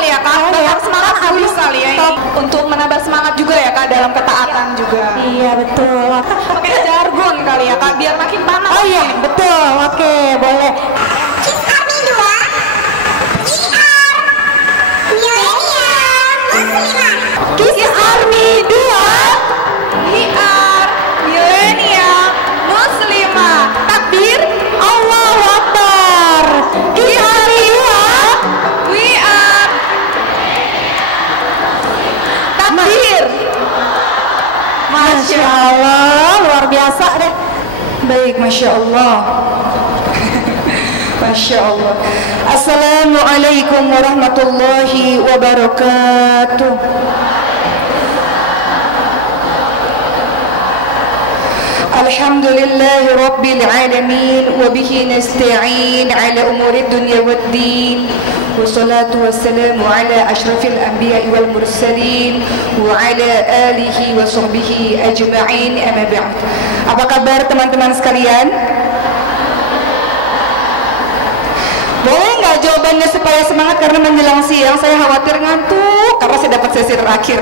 kali ya Kak, biar semangat habis kali ya ini. Untuk menambah semangat juga ya Kak dalam ketaatan juga. Iya betul. Pakai jargon kali ya Kak, biar makin panas. Oh iya betul, oke boleh. Kiss Army 2 Millennial Muslimah. Kiss Army 2 Millennial Muslimah. Takbir Allahu Akbar. Kiss Army 2 We are Takbir. Masya Allah, luar biasa deh. baik, Masya Allah. Masya Allah. Assalamualaikum warahmatullahi wabarakatuh. Alhamdulillahi Rabbil Alamin. Wabihi nasta'in ala umuri dunya waddin. Wassalatu wassalamu ala ashrafil anbiya'i wal mursalin wa ala alihi wa sahbihi ajma'in, amma ba'd. Apa kabar teman-teman sekalian? Boleh nggak jawabannya supaya semangat, karena menjelang siang saya khawatir ngantuk karena saya dapat sesi terakhir.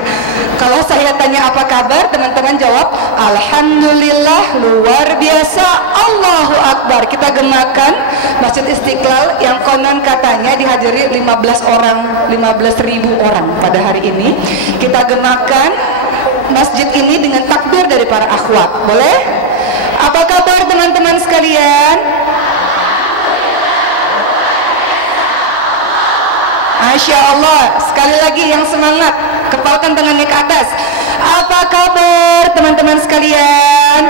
Kalau saya tanya apa kabar, teman-teman jawab Alhamdulillah, luar biasa, Allahu Akbar. Kita gemakan Masjid Istiqlal yang konon katanya dihadiri 15.000 orang pada hari ini. Kita gemakan masjid ini dengan takbir dari para akhwat. Boleh? Apa kabar teman-teman sekalian? Masya Allah. Sekali lagi yang semangat, kepalkan tangannya ke atas. Apa kabar teman-teman sekalian?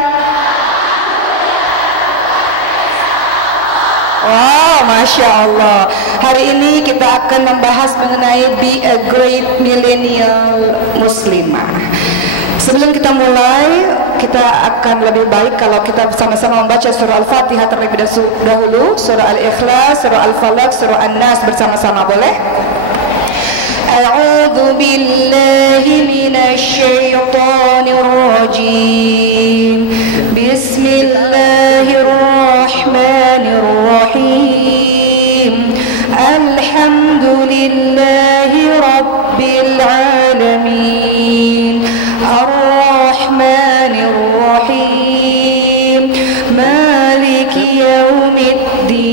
Wow, Masya Allah. Hari ini kita akan membahas mengenai Be a Great Millennial Muslimah. Sebelum kita mulai, kita akan lebih baik kalau kita bersama-sama membaca surah Al-Fatihah terlebih dahulu, surah Al-Ikhlas, surah Al-Falaq, surah An-Nas bersama-sama, boleh? A'udzu billahi minasy syaithanir rajim. Bismillahirrahmanirrahim. Alhamdulillahi rabbil alamin. Ar-Rahmanir Rahim. Maliki yaumiddin.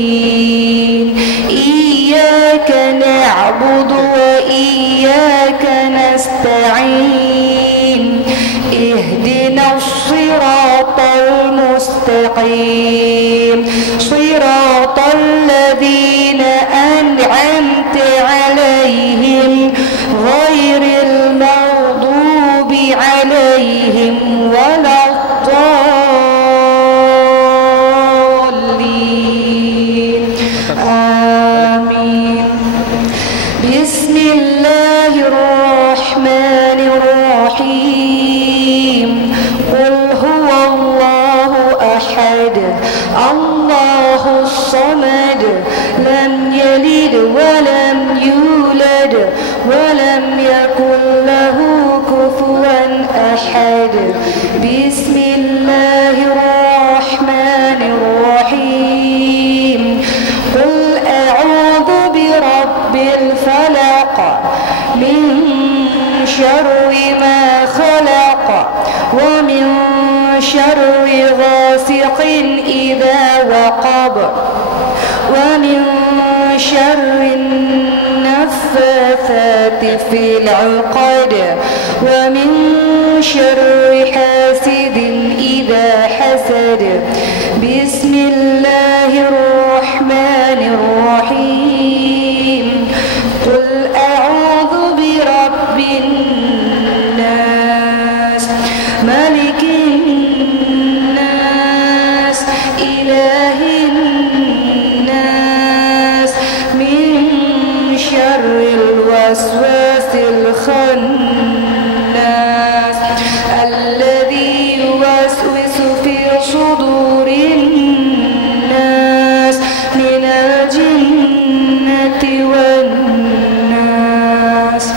Iyyaka na'budu wa iyyaka nasta'in. Ihdinas siratal mustaqim. Siratal ladzina an'amta 'alaihim ghairil maghdubi 'alaihim waladdallin. Amin. Bismillahirrahmanirrahim. Qul huwallahu ahad, Allahus samad, lam yalid wa lam yulad wa lam yakul lahu kufuwan ahad. Bismillahirrahmanirrahim. Qul a'udzu birabbil falaq, min syarri ma khalaq, wa min syarri ghasiqin idza waqab, wa min syarri naffathati fil 'uqad, wa min syarri hasidin idza hasad. Bismillahirrahmanirrahim. Qul a'udzu birabbin nas, malikin nas, ilahin nas, min syarril waswasil khannas, alladzi yuwaswisu fi sudurin nas, minal jinnati wan nas.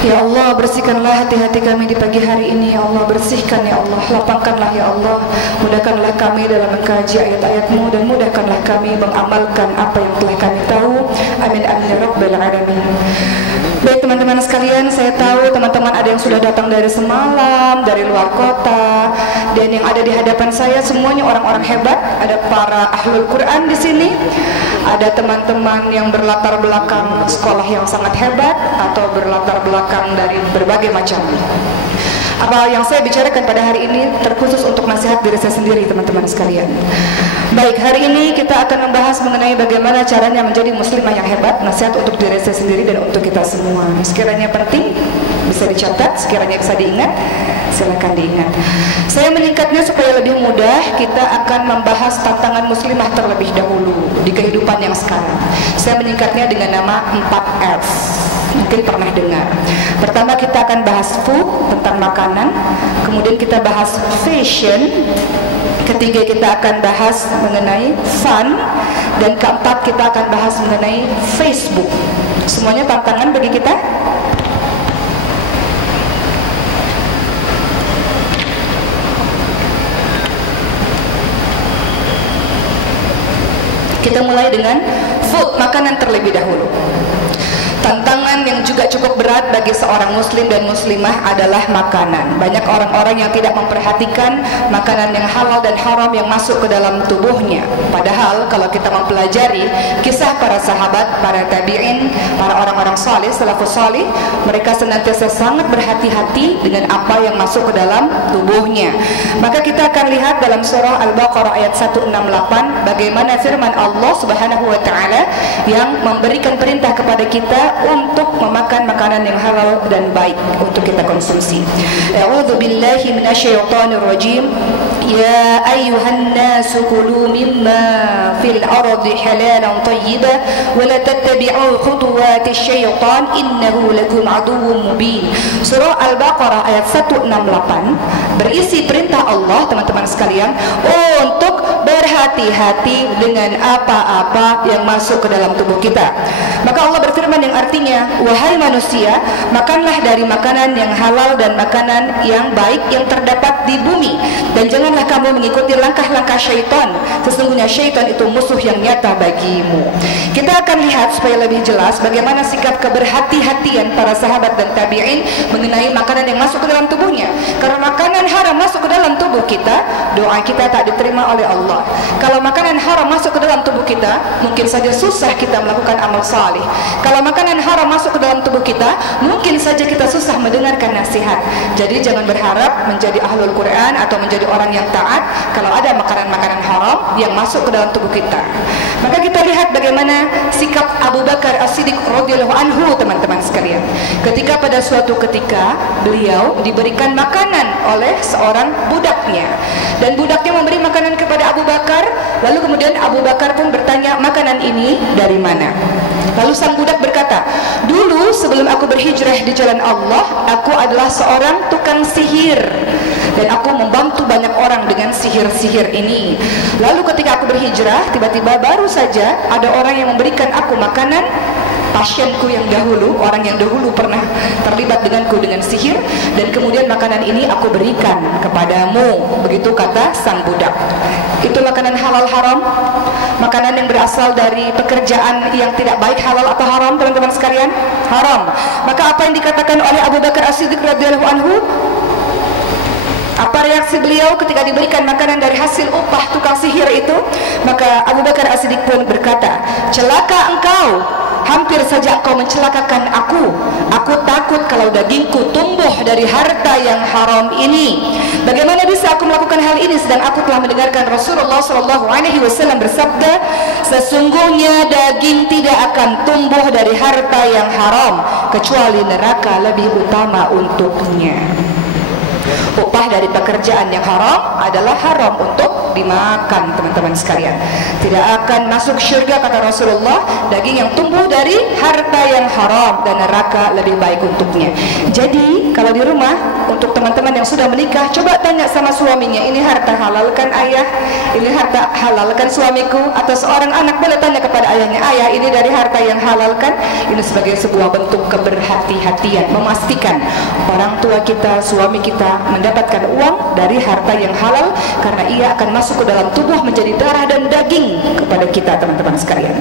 Ya Allah, bersihkanlah hati-hati kami di pagi hari ini. Ya Allah, bersihkan ya Allah, lapangkanlah ya Allah. Mudahkanlah kami dalam mengkaji ayat-ayat-Mu, dan mudahkanlah kami mengamalkan apa yang telah kami tahu. Amin amin ya rabbal alamin. Baik teman-teman sekalian, saya tahu teman-teman ada yang sudah datang dari semalam, dari luar kota, dan yang ada di hadapan saya semuanya orang-orang hebat. Ada para ahlul Quran di sini, ada teman-teman yang berlatar belakang sekolah yang sangat hebat atau berlatar belakang dari berbagai macam. Apa yang saya bicarakan pada hari ini terkhusus untuk nasihat diri saya sendiri, teman-teman sekalian. Baik, hari ini kita akan membahas mengenai bagaimana caranya menjadi muslimah yang hebat. Nasihat untuk diri saya sendiri dan untuk kita semua. Sekiranya penting, bisa dicatat. Sekiranya bisa diingat, silakan diingat. Saya meningkatnya supaya lebih mudah. Kita akan membahas tantangan muslimah terlebih dahulu di kehidupan yang sekarang. Saya meningkatnya dengan nama 4F. Mungkin pernah dengar. Pertama kita akan bahas food, tentang makanan. Kemudian kita bahas fashion. Ketiga kita akan bahas mengenai fun. Dan keempat kita akan bahas mengenai Facebook. Semuanya tantangan bagi kita. Kita mulai dengan food, makanan terlebih dahulu. Tantangan yang juga cukup berat bagi seorang muslim dan muslimah adalah makanan. Banyak orang-orang yang tidak memperhatikan makanan yang halal dan haram yang masuk ke dalam tubuhnya. Padahal kalau kita mempelajari kisah para sahabat, para tabi'in, para orang-orang saleh, salafus saleh, mereka senantiasa sangat berhati-hati dengan apa yang masuk ke dalam tubuhnya. Maka kita akan lihat dalam surah Al-Baqarah ayat 168 bagaimana firman Allah Subhanahu wa taala yang memberikan perintah kepada kita untuk memakan makanan yang halal dan baik untuk kita konsumsi. A'udzu billahi minasyaitonir rajim. Ya ayyuhan nasu kulu mimma fil ardi halalan thayyiban wa la tattabi'u khutuwati syaitan innahu lakum aduwwum mubin. Surah Al-Baqarah ayat 168 berisi perintah Allah, teman-teman sekalian, untuk berhati-hati dengan apa-apa yang masuk ke dalam tubuh kita. Maka Allah berfirman yang artinya, wahai manusia, makanlah dari makanan yang halal dan makanan yang baik yang terdapat di bumi, dan janganlah kamu mengikuti langkah-langkah syaitan. Sesungguhnya syaitan itu musuh yang nyata bagimu. Kita akan lihat supaya lebih jelas bagaimana sikap keberhati-hatian para sahabat dan tabi'in mengenai makanan yang masuk ke dalam tubuhnya. Karena makanan haram masuk ke dalam tubuh kita, doa kita tak diterima oleh Allah. Kalau makanan haram masuk ke dalam tubuh kita, mungkin saja susah kita melakukan amal salih. Kalau makanan haram masuk ke dalam tubuh kita, mungkin saja kita susah mendengarkan nasihat. Jadi jangan berharap menjadi ahlul Quran atau menjadi orang yang taat kalau ada makanan-makanan haram yang masuk ke dalam tubuh kita. Maka kita lihat bagaimana sikap Abu Bakar As-Siddiq radhiyallahu anhu, teman-teman sekalian. Ketika pada suatu ketika beliau diberikan makanan oleh seorang budaknya, dan budaknya memberi makanan kepada Abu Bakar, lalu kemudian Abu Bakar pun bertanya, makanan ini dari mana? Lalu sang budak berkata, dulu sebelum aku berhijrah di jalan Allah, aku adalah seorang tukang sihir dan aku membantu banyak orang dengan sihir-sihir ini. Lalu ketika aku berhijrah, tiba-tiba baru saja ada orang yang memberikan aku makanan, pasienku yang dahulu, orang yang dahulu pernah terlibat denganku dengan sihir, dan kemudian makanan ini aku berikan kepadamu. Begitu kata sang budak. Itu makanan halal haram, makanan yang berasal dari pekerjaan yang tidak baik, halal atau haram, teman-teman sekalian? Haram. Maka apa yang dikatakan oleh Abu Bakar As-Siddiq radhiyallahu anhu? Apa reaksi beliau ketika diberikan makanan dari hasil upah tukang sihir itu? Maka Abu Bakar As-Siddiq pun berkata, celaka engkau, hampir saja kau mencelakakan aku. Aku takut kalau dagingku tumbuh dari harta yang haram ini. Bagaimana bisa aku melakukan hal ini sedang aku telah mendengarkan Rasulullah SAW bersabda, sesungguhnya daging tidak akan tumbuh dari harta yang haram kecuali neraka lebih utama untuknya. Upah dari pekerjaan yang haram adalah haram untuk dimakan, teman-teman sekalian. Tidak akan masuk syurga, kata Rasulullah, daging yang tumbuh dari harta yang haram, dan neraka lebih baik untuknya. Jadi kalau di rumah, untuk teman-teman yang sudah menikah, coba tanya sama suaminya, ini harta halal kan ayah? Ini harta halal kan suamiku? Atau seorang anak boleh tanya kepada ayahnya, ayah ini dari harta yang halal kan? Ini sebagai sebuah bentuk keberhati-hatian, memastikan orang tua kita, suami kita mendapatkan uang dari harta yang halal, karena ia akan masuk ke dalam tubuh menjadi darah dan daging kepada kita, teman-teman sekalian.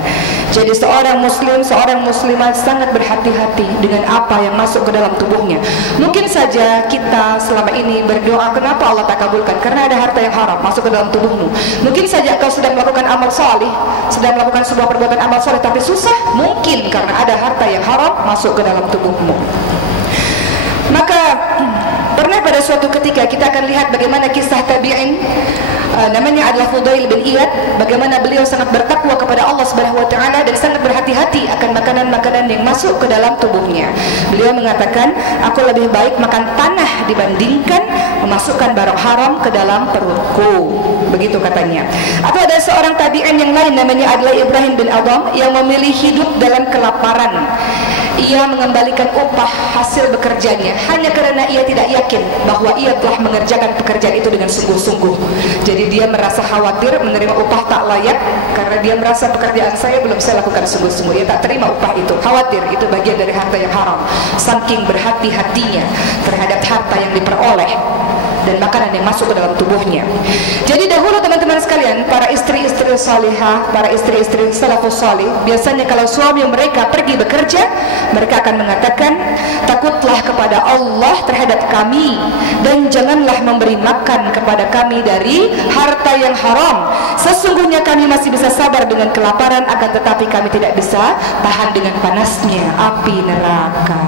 Jadi seorang muslim, seorang muslimah sangat berhati-hati dengan apa yang masuk ke dalam tubuhnya. Mungkin saja kita selama ini berdoa, kenapa Allah tak kabulkan? Karena ada harta yang haram masuk ke dalam tubuhmu. Mungkin saja kau sedang melakukan amal salih, sedang melakukan sebuah perbuatan amal salih, tapi susah, mungkin karena ada harta yang haram masuk ke dalam tubuhmu. Maka pernah pada suatu ketika kita akan lihat bagaimana kisah tabi'in, namanya adalah Fudail bin Iyad, bagaimana beliau sangat bertakwa kepada Allah Subhanahu wa taala dan sangat berhati-hati akan makanan-makanan yang masuk ke dalam tubuhnya. Beliau mengatakan, aku lebih baik makan tanah dibandingkan memasukkan barang haram ke dalam perutku. Begitu katanya. Atau ada seorang tabi'in yang lain namanya adalah Ibrahim bin Adham yang memilih hidup dalam kelaparan. Ia mengembalikan upah hasil bekerjanya hanya karena ia tidak yakin bahwa ia telah mengerjakan pekerjaan itu dengan sungguh-sungguh. Jadi dia merasa khawatir menerima upah tak layak karena dia merasa pekerjaan saya belum saya lakukan sungguh-sungguh. Dia tak terima upah itu, khawatir itu bagian dari harta yang haram. Saking berhati-hatinya terhadap harta yang diperoleh dan makanan yang masuk ke dalam tubuhnya. Jadi dahulu teman-teman sekalian, para istri-istri salihah, para istri-istri salafus salih, biasanya kalau suami mereka pergi bekerja, mereka akan mengatakan, takutlah kepada Allah terhadap kami dan janganlah memberi makan kepada kami dari harta yang haram. Sesungguhnya kami masih bisa sabar dengan kelaparan, akan tetapi kami tidak bisa tahan dengan panasnya api neraka.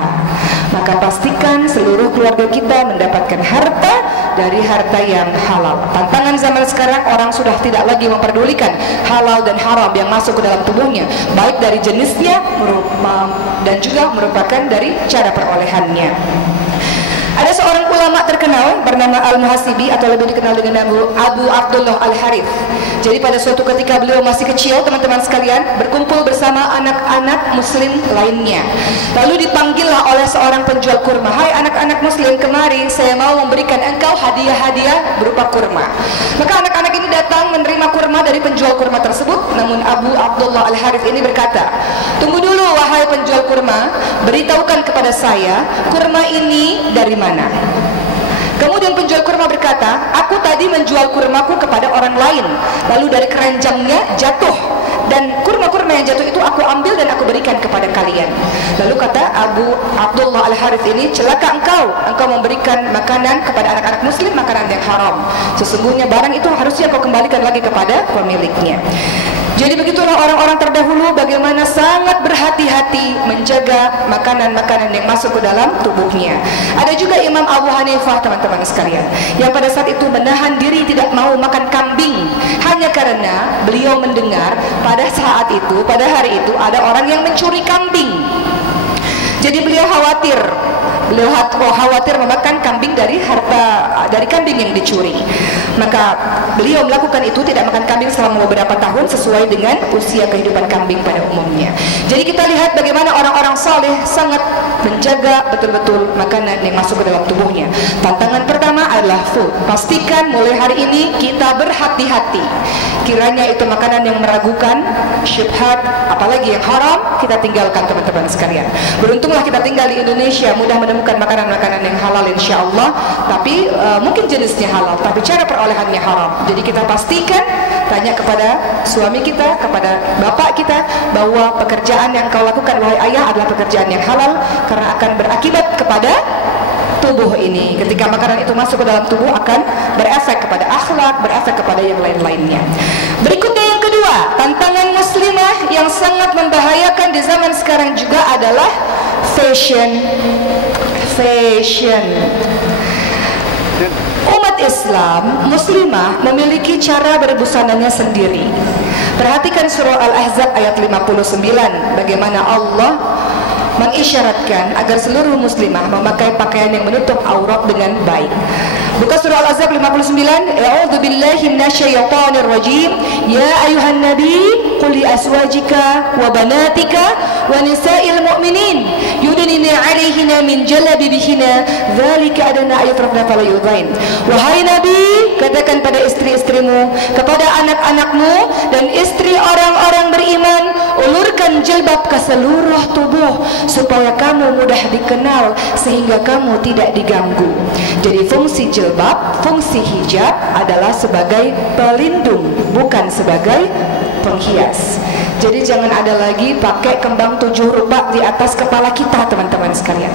Maka pastikan seluruh keluarga kita mendapatkan harta dari harta yang halal. Tantangan zaman sekarang, orang sudah tidak lagi memperdulikan halal dan haram yang masuk ke dalam tubuhnya, baik dari jenisnya dan juga merupakan dari cara perolehannya. Ada seorang ulama terkenal bernama Al-Muhasibi atau lebih dikenal dengan Abu Abdullah Al-Harith. Jadi pada suatu ketika beliau masih kecil, teman-teman sekalian, berkumpul bersama anak-anak muslim lainnya. Lalu dipanggillah oleh seorang penjual kurma, "Hai anak-anak muslim, kemari, saya mau memberikan engkau hadiah-hadiah berupa kurma." Maka anak-anak ini datang menerima kurma dari penjual kurma tersebut. Namun Abu Abdullah Al-Harith ini berkata, "Tunggu dulu wahai penjual kurma, beritahukan kepada saya kurma ini dari mana?" Kemudian penjual kurma berkata, "Aku tadi menjual kurmaku kepada orang lain, lalu dari keranjangnya jatuh, dan kurma-kurma yang jatuh itu aku ambil dan aku berikan kepada kalian." Lalu kata Abu Abdullah Al-Harith ini, "Celaka engkau memberikan makanan kepada anak-anak muslim, makanan yang haram. Sesungguhnya barang itu harusnya kau kembalikan lagi kepada pemiliknya." Jadi begitulah orang-orang terdahulu bagaimana sangat berhati-hati menjaga makanan-makanan yang masuk ke dalam tubuhnya. Ada juga Imam Abu Hanifah, teman-teman sekalian, yang pada saat itu menahan diri tidak mau makan kambing hanya karena beliau mendengar pada saat itu, pada hari itu ada orang yang mencuri kambing. Jadi beliau khawatir memakan kambing dari kambing yang dicuri. Maka beliau melakukan itu, tidak makan kambing selama beberapa tahun sesuai dengan usia kehidupan kambing pada umumnya. Jadi kita lihat bagaimana orang-orang saleh sangat menjaga betul-betul makanan yang masuk ke dalam tubuhnya. Tantangan pertama adalah food. Pastikan mulai hari ini kita berhati-hati. Kiranya itu makanan yang meragukan, syubhat, apalagi yang haram, kita tinggalkan, teman-teman sekalian. Beruntunglah kita tinggal di Indonesia, mudah menemukan makanan-makanan yang halal insyaallah, tapi mungkin jenisnya halal, tapi cara perolehannya haram. Jadi kita pastikan, tanya kepada suami kita, kepada bapak kita, bahwa pekerjaan yang kau lakukan wahai ayah adalah pekerjaan yang halal, karena akan berakibat kepada tubuh ini. Ketika makanan itu masuk ke dalam tubuh akan berefek kepada akhlak, berefek kepada yang lain-lainnya. Berikutnya yang kedua, tantangan muslimah yang sangat membahayakan di zaman sekarang juga adalah fashion. Umat Islam muslimah memiliki cara berbusananya sendiri. Perhatikan surah Al-Ahzab ayat 59, bagaimana Allah mengisyaratkan agar seluruh muslimah memakai pakaian yang menutup aurat dengan baik. Buka surah Al-Ahzab 59, "A'udzu billahi minasyaitonir rajim. Ya ayuhan nabi qul li azwajika wa banatika wa nisa'il mu'minin yudnina 'alaihinna min jalabibihinna dzalika adana ayatrafna fala yudhain. Wahai Nabi, katakan pada istri-istrimu, kepada anak-anakmu dan istri orang-orang beriman, ulurkan jilbab ke seluruh tubuh supaya kamu mudah dikenal sehingga kamu tidak diganggu. Jadi fungsi jilbab, fungsi hijab adalah sebagai pelindung, bukan sebagai penghias. Jadi jangan ada lagi pakai kembang 7 rupa di atas kepala kita, teman-teman sekalian,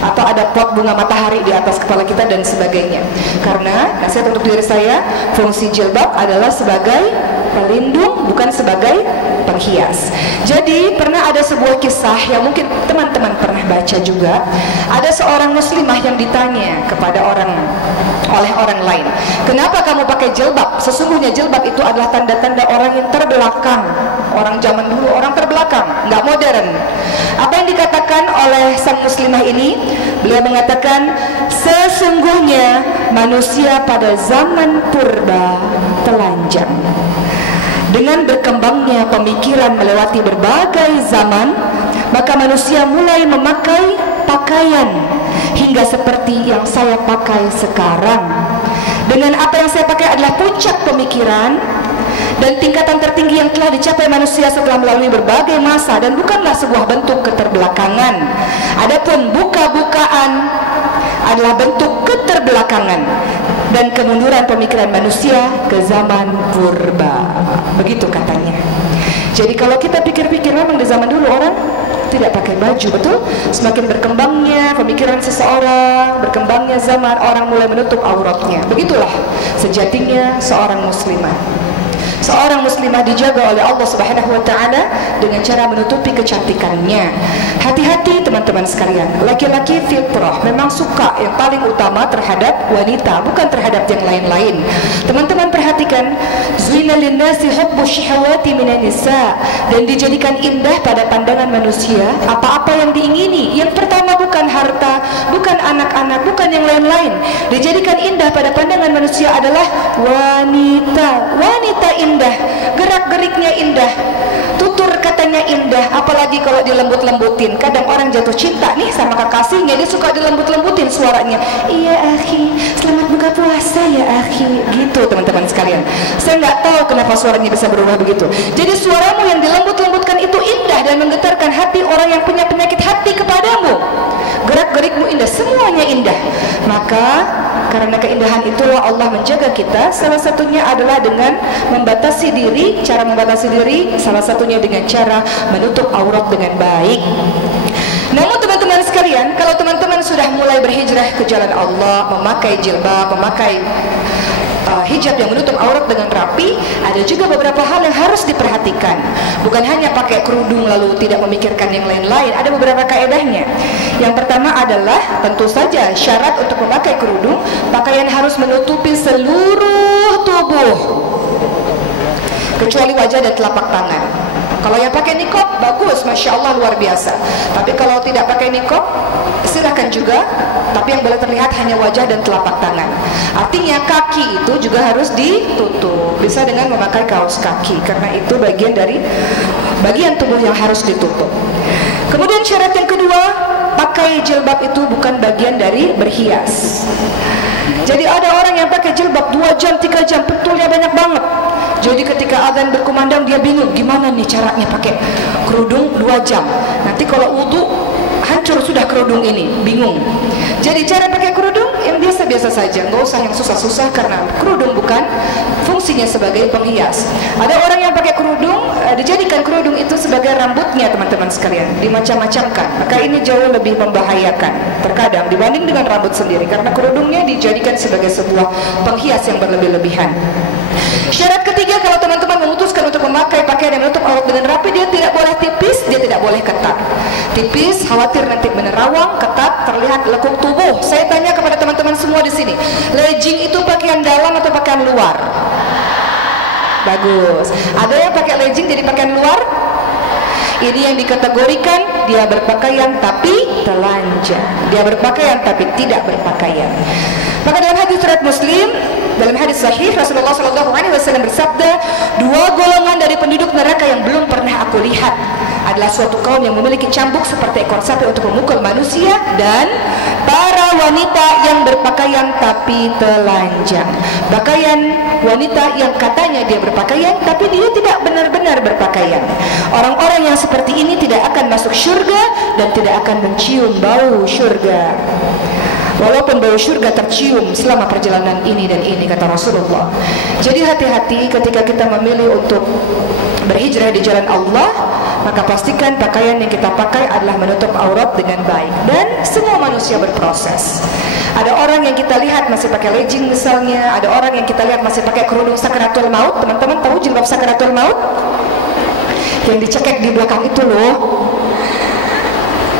atau ada pot bunga matahari di atas kepala kita dan sebagainya. Karena nasihat untuk diri saya, fungsi jilbab adalah sebagai pelindung, bukan sebagai penghias. Jadi pernah ada sebuah kisah yang mungkin teman-teman pernah baca juga. Ada seorang muslimah yang ditanya oleh orang lain, kenapa kamu pakai jilbab? Sesungguhnya jilbab itu adalah tanda-tanda orang yang terbelakang, orang zaman dulu, orang terbelakang, nggak modern. Apa yang dikatakan oleh sang muslimah ini? Beliau mengatakan, sesungguhnya manusia pada zaman purba telanjang. Dengan berkembangnya pemikiran melewati berbagai zaman, maka manusia mulai memakai pakaian hingga seperti yang saya pakai sekarang. Dengan apa yang saya pakai adalah puncak pemikiran dan tingkatan tertinggi yang telah dicapai manusia setelah melalui berbagai masa, dan bukanlah sebuah bentuk keterbelakangan. Adapun buka-bukaan adalah bentuk keterbelakangan dan kemunduran pemikiran manusia ke zaman purba. Begitu katanya. Jadi kalau kita pikir-pikir, memang di zaman dulu orang tidak pakai baju, betul? Semakin berkembangnya pemikiran seseorang, berkembangnya zaman, orang mulai menutup auratnya. Begitulah sejatinya seorang muslimah. Seorang muslimah dijaga oleh Allah Subhanahu wa taala dengan cara menutupi kecantikannya. Hati-hati teman-teman sekalian. Laki-laki fitrah memang suka yang paling utama terhadap wanita, bukan terhadap yang lain-lain. Teman-teman perhatikan, zuina linnasi hubbu syahawati minan nisa, dan dijadikan indah pada pandangan manusia apa-apa yang diingini. Yang pertama bukan harta, bukan anak-anak, bukan yang lain-lain. Dijadikan indah pada pandangan manusia adalah wanita. Wanita indah, gerak-geriknya indah, tutur katanya indah, apalagi kalau dilembut-lembutin. Kadang orang jatuh cinta nih sama kekasihnya, dia suka dilembut-lembutin suaranya. Iya akhi, selamat buka puasa ya akhi, gitu teman-teman sekalian. Saya nggak tahu kenapa suaranya bisa berubah begitu. Jadi suaramu yang dilembut-lembutkan itu indah dan menggetarkan hati orang yang punya penyakit hati kepadamu. Gerak-gerikmu indah, semuanya indah. Maka karena keindahan itulah Allah menjaga kita. Salah satunya adalah dengan membatasi diri. Cara membatasi diri salah satunya dengan cara menutup aurat dengan baik. Namun teman-teman sekalian, kalau teman-teman sudah mulai berhijrah ke jalan Allah, memakai jilbab, memakai hijab yang menutup aurat dengan rapi, ada juga beberapa hal yang harus diperhatikan. Bukan hanya pakai kerudung lalu tidak memikirkan yang lain-lain, ada beberapa kaedahnya. Yang pertama adalah tentu saja syarat untuk memakai kerudung, pakaian harus menutupi seluruh tubuh kecuali wajah dan telapak tangan. Kalau yang pakai nikob bagus, masya Allah, luar biasa. Tapi kalau tidak pakai nikob, silahkan juga. Tapi yang boleh terlihat hanya wajah dan telapak tangan. Artinya kaki itu juga harus ditutup. Bisa dengan memakai kaos kaki, karena itu bagian dari bagian tubuh yang harus ditutup. Kemudian syarat yang kedua, pakai jilbab itu bukan bagian dari berhias. Jadi ada orang yang pakai jilbab 2 jam, 3 jam, betulnya banyak banget. Jadi ketika azan berkumandang dia bingung gimana nih caranya pakai kerudung 2 jam. Nanti kalau wudu hancur sudah kerudung ini, bingung. Jadi cara pakai kerudung yang biasa-biasa saja, nggak usah yang susah-susah, karena kerudung bukan fungsinya sebagai penghias. Ada orang yang pakai kerudung, dijadikan kerudung itu sebagai rambutnya teman-teman sekalian, dimacam-macamkan. Maka ini jauh lebih membahayakan terkadang dibanding dengan rambut sendiri, karena kerudungnya dijadikan sebagai sebuah penghias yang berlebih-lebihan. Syarat ketiga, kalau teman-teman memutuskan untuk memakai pakaian yang menutup aurat dengan rapi, dia tidak boleh tipis, dia tidak boleh ketat. Tipis khawatir nanti menerawang, ketat terlihat lekuk tubuh. Saya tanya kepada teman-teman semua di sini, legging itu pakaian dalam atau pakaian luar? Bagus. Ada yang pakai legging jadi pakaian luar? Ini yang dikategorikan dia berpakaian tapi telanjang. Dia berpakaian tapi tidak berpakaian. Maka dalam hadis riwayat Muslim, dalam hadis sahih Rasulullah SAW bersabda, 2 golongan dari penduduk neraka yang belum pernah aku lihat adalah suatu kaum yang memiliki cambuk seperti ekor sapi untuk memukul manusia, dan para wanita yang berpakaian tapi telanjang. Pakaian wanita yang katanya dia berpakaian tapi dia tidak benar-benar berpakaian. Orang-orang yang seperti ini tidak akan masuk syurga dan tidak akan mencium bau syurga, walaupun bau syurga tercium selama perjalanan ini dan ini, kata Rasulullah. Jadi hati-hati ketika kita memilih untuk berhijrah di jalan Allah, maka pastikan pakaian yang kita pakai adalah menutup aurat dengan baik. Dan semua manusia berproses. Ada orang yang kita lihat masih pakai legging misalnya, ada orang yang kita lihat masih pakai kerudung sakaratul maut. Teman-teman tahu jilbab sakaratul maut? Yang dicekek di belakang itu loh.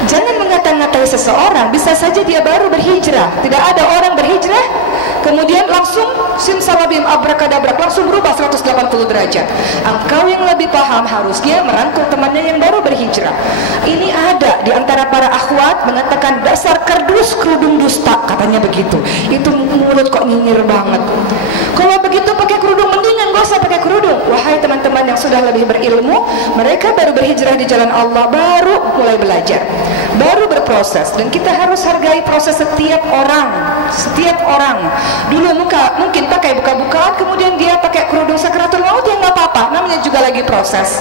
Jangan mengata-ngatai seseorang, bisa saja dia baru berhijrah. Tidak ada orang berhijrah kemudian langsung simsalabim abrakadabrak langsung berubah 180 derajat. Engkau yang lebih paham harusnya merangkul temannya yang baru berhijrah. Ini ada di antara para akhwat mengatakan dasar kardus kerudung dusta, katanya begitu. Itu mulut kok nyinyir banget. Kalau begitu pakai kerudung, mendingan gak usah pakai kerudung. Wahai teman-teman yang sudah lebih berilmu, mereka baru berhijrah di jalan Allah, baru mulai belajar, baru berproses, dan kita harus hargai proses setiap orang. Setiap orang dulu mungkin pakai buka-bukaan, kemudian dia pakai kerudung sakaratul maut, ya nggak apa-apa, namanya juga lagi proses.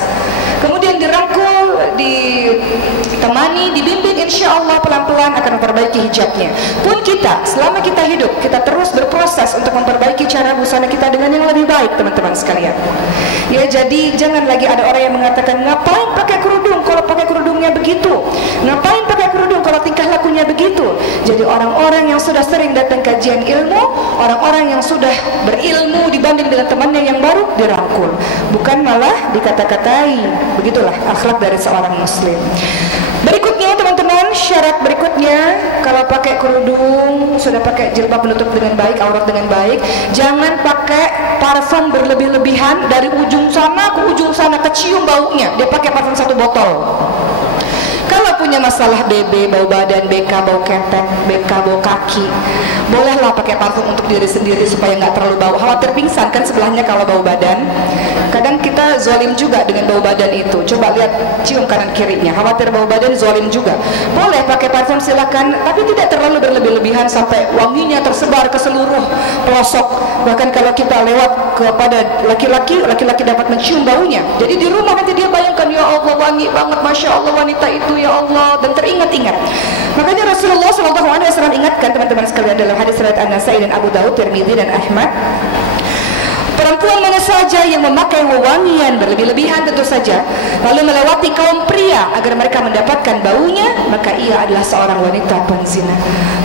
Kemudian dirangkul, ditemani, dibimbing, insya Allah pelan-pelan akan memperbaiki hijabnya. Pun kita, selama kita hidup, kita terus berproses untuk memperbaiki cara busana kita dengan yang lebih baik, teman-teman sekalian. Ya, jadi jangan lagi ada orang yang mengatakan, ngapain pakai kerudung kalau pakai kerudungnya begitu, ngapain pakai kerudung kalau tingkah lakunya begitu. Jadi orang-orang yang sudah sering datang kajian ilmu, orang-orang yang sudah berilmu dibanding dengan temannya yang baru, dirangkul, bukan malah dikata-katai. Begitulah akhlak dari seorang muslim. Berikutnya teman-teman, syarat berikutnya, kalau pakai kerudung, sudah pakai jilbab menutup dengan baik, aurat dengan baik, jangan pakai parfum berlebih-lebihan dari ujung sana ke ujung sana, kecium baunya. Dia pakai parfum 1 botol. Kalau punya masalah BB, bau badan, BK, bau ketek, BK, bau kaki, bolehlah pakai parfum untuk diri sendiri supaya nggak terlalu bau. Khawatir pingsan kan sebelahnya kalau bau badan. Kadang kita zalim juga dengan bau badan itu. Coba lihat, cium kanan kirinya. Khawatir bau badan, zalim juga. Boleh pakai parfum silakan, tapi tidak terlalu berlebih-lebihan sampai wanginya tersebar ke seluruh pelosok. Bahkan kalau kita lewat kepada laki-laki, laki-laki dapat mencium baunya. Jadi di rumah nanti dia bayangkan, ya Allah wangi banget, masya Allah wanita itu, ya Allah, dan teringat-ingat. Makanya Rasulullah SAW ingatkan teman-teman sekalian dalam hadis riwayat An-Nasai dan Abu Daud, Tirmidzi dan Ahmad, perempuan mana saja yang memakai wewangian berlebih-lebihan tentu saja, lalu melewati kaum pria agar mereka mendapatkan baunya, maka ia adalah seorang wanita penzina.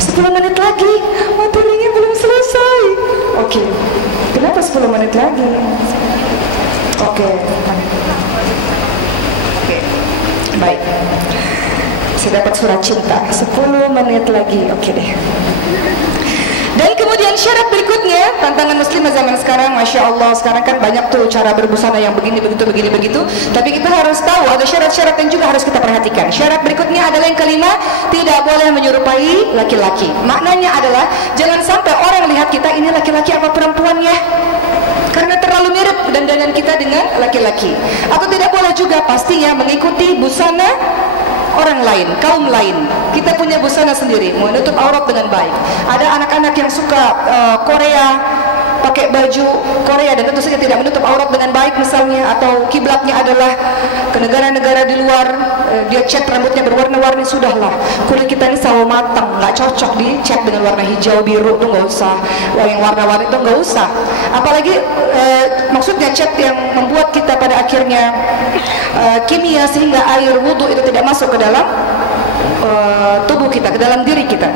10 menit lagi, materinya belum selesai. Oke, kenapa 10 menit lagi? Oke, baik. Saya dapat surat cinta. 10 menit lagi, oke deh. Dan kemudian syarat berikutnya, tantangan muslimah zaman sekarang, masya Allah, sekarang kan banyak tuh cara berbusana yang begini begitu. Tapi kita harus tahu ada syarat-syarat yang juga harus kita perhatikan. Syarat berikutnya adalah yang kelima, tidak boleh menyerupai laki-laki. Maknanya adalah jangan sampai orang lihat kita ini laki-laki apa perempuan ya, karena terlalu mirip dandanan kita dengan laki-laki. Atau tidak boleh juga pastinya mengikuti busana orang lain, kaum lain. Kita punya busana sendiri, menutup aurat dengan baik. Ada anak-anak yang suka Korea, pakai baju Korea dan tentu saja tidak menutup aurat dengan baik misalnya, atau kiblatnya adalah ke negara-negara di luar, dia cat rambutnya berwarna-warni. Sudahlah, kulit kita ini sawo matang, nggak cocok dicat dengan warna hijau, biru, tuh nggak usah. Yang warna-warni itu nggak usah. Apalagi maksudnya cat yang membuat kita pada akhirnya kimia sehingga air wudhu itu tidak masuk ke dalam tubuh kita, ke dalam diri kita.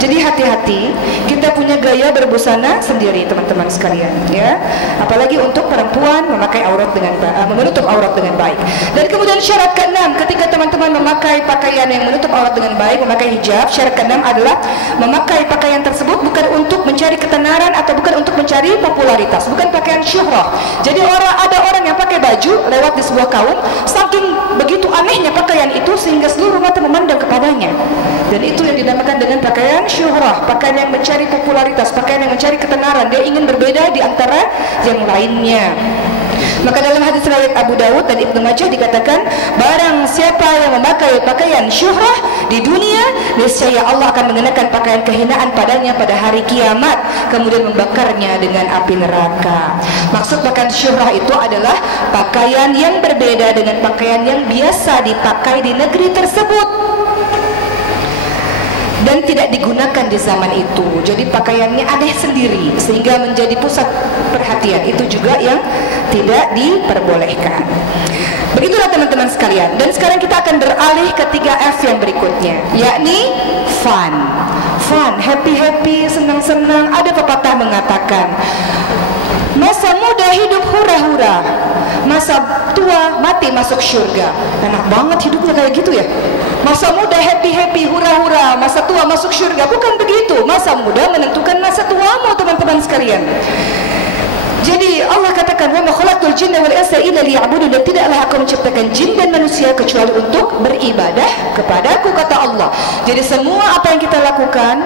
Jadi hati-hati, kita punya gaya berbusana sendiri teman-teman sekalian, ya. Apalagi untuk perempuan memakai aurat dengan menutup aurat dengan baik. Dan kemudian syarat ke-6, ketika teman-teman memakai pakaian yang menutup aurat dengan baik, memakai hijab, syarat ke-6 adalah memakai pakaian tersebut bukan untuk mencari ketenaran atau bukan untuk mencari popularitas, bukan pakaian syuhrah. Jadi ada orang yang pakai baju lewat di sebuah kaum, saking begitu anehnya pakaian itu sehingga seluruh mata memandang kepadanya. Dan itu yang dinamakan dengan pakaian syuhrah, pakaian yang mencari popularitas, pakaian yang mencari ketenaran. Dia ingin berbeda di antara yang lainnya. Maka dalam hadis riwayat Abu Dawud dan Ibnu Majah dikatakan, barang siapa yang memakai pakaian syuhrah di dunia, niscaya Allah akan mengenakan pakaian kehinaan padanya pada hari kiamat, kemudian membakarnya dengan api neraka. Maksud pakaian syuhrah itu adalah pakaian yang berbeda dengan pakaian yang biasa dipakai di negeri tersebut dan tidak digunakan di zaman itu. Jadi pakaiannya aneh sendiri sehingga menjadi pusat perhatian. Itu juga yang tidak diperbolehkan. Begitulah teman-teman sekalian. Dan sekarang kita akan beralih ke 3F yang berikutnya, yakni fun. Fun, happy-happy, senang-senang. Ada pepatah mengatakan, masa muda hidup hura-hura, masa tua mati masuk surga. Enak banget hidupnya kayak gitu ya. Masa muda happy-happy, hura-hura, masa tua masuk surga. Bukan begitu. Masa muda menentukan masa tuamu teman-teman sekalian. Jadi Allah katakan, wa ma khalaqtul jinna wal insa illa liya'budun, dan tidaklah aku menciptakan jin dan manusia kecuali untuk beribadah kepadaku, kata Allah. Jadi semua apa yang kita lakukan,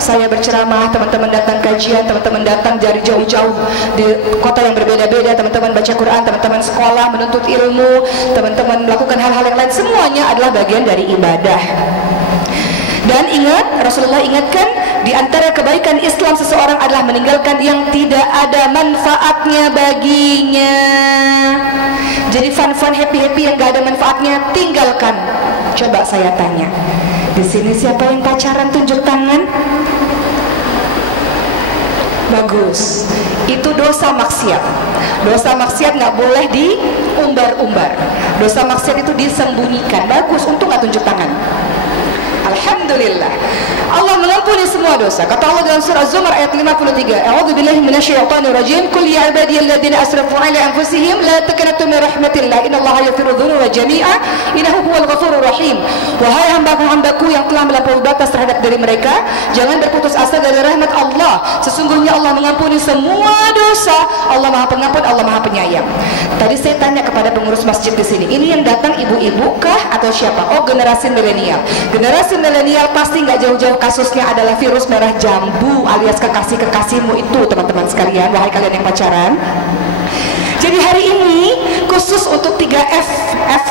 saya berceramah, teman-teman datang kajian, teman-teman datang dari jauh-jauh di kota yang berbeda-beda, teman-teman baca Quran, teman-teman sekolah menuntut ilmu, teman-teman melakukan hal-hal yang lain, semuanya adalah bagian dari ibadah. Dan ingat, Rasulullah ingatkan, di antara kebaikan Islam seseorang adalah meninggalkan yang tidak ada manfaatnya baginya. Jadi fun-fun, happy-happy yang gak ada manfaatnya, tinggalkan. Coba saya tanya, di sini siapa yang pacaran tunjuk tangan? Bagus. Itu dosa maksiat. Dosa maksiat nggak boleh diumbar-umbar. Dosa maksiat itu disembunyikan. Bagus, untung nggak tunjuk tangan. Alhamdulillah, Allah mengampuni semua dosa. Kata Allah dalam surah Az-Zumar ayat 53, A'udzu billahi minasyaitonir rajim. Qul ya ibadiyalladzina asrafu 'ala anfusihim la taqnatu min rahmatillah, innallaha yaghfiru dzunuba jami'a, innahu huwal ghafurur rahim. Wahai hamba-hambaku yang telah melampaui batas terhadap diri mereka, jangan berputus asa dari rahmat Allah. Sesungguhnya Allah mengampuni semua dosa. Allah Maha Pengampun, Allah Maha Penyayang. Tadi saya tanya kepada pengurus masjid di sini, ini yang datang ibu-ibu kah atau siapa? Oh, generasi milenial. Generasi milenial pasti nggak jauh-jauh kasusnya adalah virus merah jambu alias kekasih-kekasihmu itu teman-teman sekalian, wahai kalian yang pacaran. Jadi hari ini khusus untuk 3F,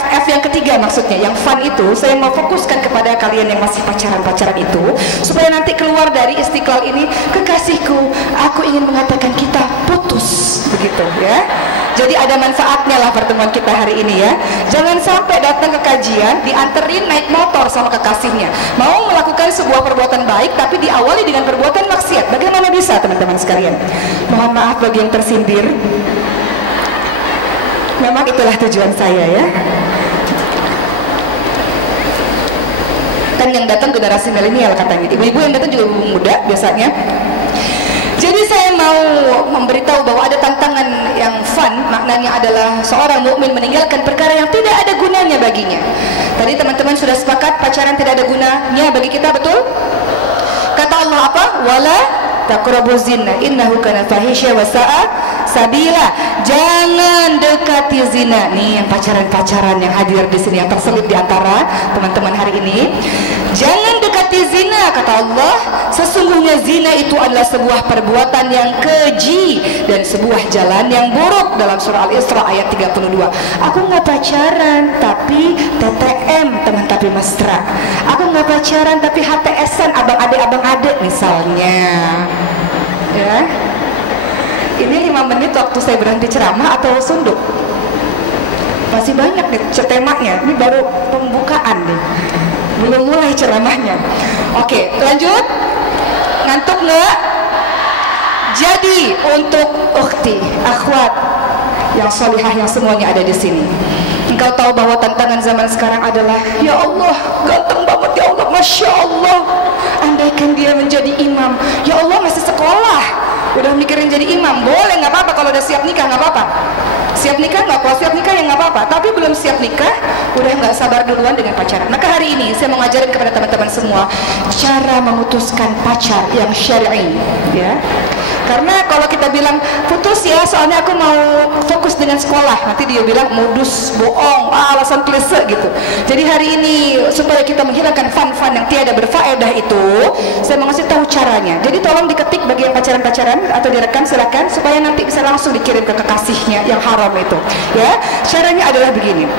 F yang ketiga maksudnya, yang fun itu, saya mau fokuskan kepada kalian yang masih pacaran-pacaran itu, supaya nanti keluar dari Istiqlal ini, kekasihku, aku ingin mengatakan kita putus, begitu ya. Jadi ada manfaatnya lah pertemuan kita hari ini ya. Jangan sampai datang ke kajian dianterin naik motor sama kekasihnya, mau melakukan sebuah perbuatan baik tapi diawali dengan perbuatan maksiat. Bagaimana bisa teman-teman sekalian? Mohon maaf bagi yang tersindir. Memang itulah tujuan saya ya. Kan yang datang generasi milenial katanya. Ibu-ibu yang datang juga ibu muda biasanya. Jadi saya mau memberitahu bahwa ada tantangan yang fun, maknanya adalah seorang mukmin meninggalkan perkara yang tidak ada gunanya baginya. Tadi teman-teman sudah sepakat pacaran tidak ada gunanya bagi kita, betul? Kata Allah apa? Wala taqrabuz zina innahu kana fahisya wa sa'a sabila. Jangan dekati zina. Nih yang pacaran-pacaran yang hadir di sini, yang terselip di antara teman-teman hari ini. Jangan dekati zina, kata Allah. Sesungguhnya zina itu adalah sebuah perbuatan yang keji dan sebuah jalan yang buruk, dalam surah Al-Isra ayat 32. Aku nggak pacaran tapi TTM, teman tapi mesra. Aku nggak pacaran tapi HTS-an, abang adik misalnya. Ya. Ini 5 menit waktu saya berhenti ceramah atau sunduk? Masih banyak nih temanya. Ini baru pembukaan nih, belum mulai ceramahnya. Oke, lanjut. Ngantuk nggak? Jadi untuk ukhti, akhwat yang solihah yang semuanya ada di sini, engkau tahu bahwa tantangan zaman sekarang adalah, ya Allah, ganteng banget Ya Allah, Masya Allah, andaikan dia menjadi imam. Ya Allah, masih sekolah udah mikirin jadi imam. Boleh, nggak apa-apa. Kalau udah siap nikah nggak apa-apa. Siap nikah nggak? Kalau siap nikah ya nggak apa-apa. Tapi belum siap nikah, udah nggak sabar duluan dengan pacaran. Maka hari ini saya mau ngajarin kepada teman-teman semua cara memutuskan pacar yang syar'i, ya. Karena kalau kita bilang putus ya soalnya aku mau fokus dengan sekolah, nanti dia bilang modus, bohong, alasan klise gitu. Jadi hari ini supaya kita menghilangkan fun-fun yang tiada berfaedah itu, saya mau ngasih tahu caranya. Jadi tolong diketik bagi yang pacaran-pacaran atau direkam silakan supaya nanti bisa langsung dikirim ke kekasihnya yang haram itu. Ya, caranya adalah begini.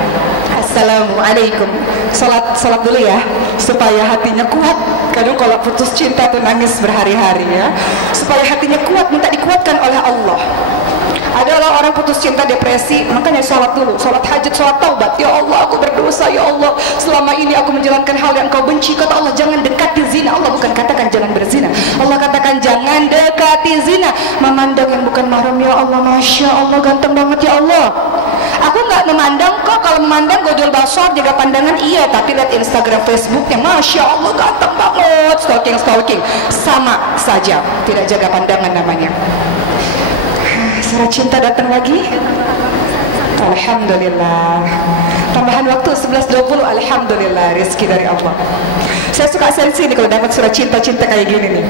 Assalamualaikum. Salat dulu ya supaya hatinya kuat. Kadang kalau putus cinta tuh nangis berhari-hari ya. Supaya hatinya kuat, minta dikuatkan oleh Allah. Adalah orang putus cinta depresi, makanya sholat dulu, sholat hajat, sholat taubat. Ya Allah, aku berdosa, ya Allah, selama ini aku menjalankan hal yang kau benci. Kata Allah, jangan dekati zina. Allah bukan katakan jangan berzina, Allah katakan jangan dekati zina. Memandang yang bukan mahram, ya Allah, Masya Allah, ganteng banget ya Allah. Aku nggak memandang kok, kalau memandang godol basar, jaga pandangan iya, tapi lihat Instagram, Facebooknya, Masya Allah, ganteng banget, stalking, sama saja, tidak jaga pandangan namanya. Surat cinta datang lagi. Alhamdulillah. Tambahan waktu 11.20. Alhamdulillah, rezeki dari Allah. Saya suka sensi nih kalau dapat surat cinta-cinta kayak gini nih.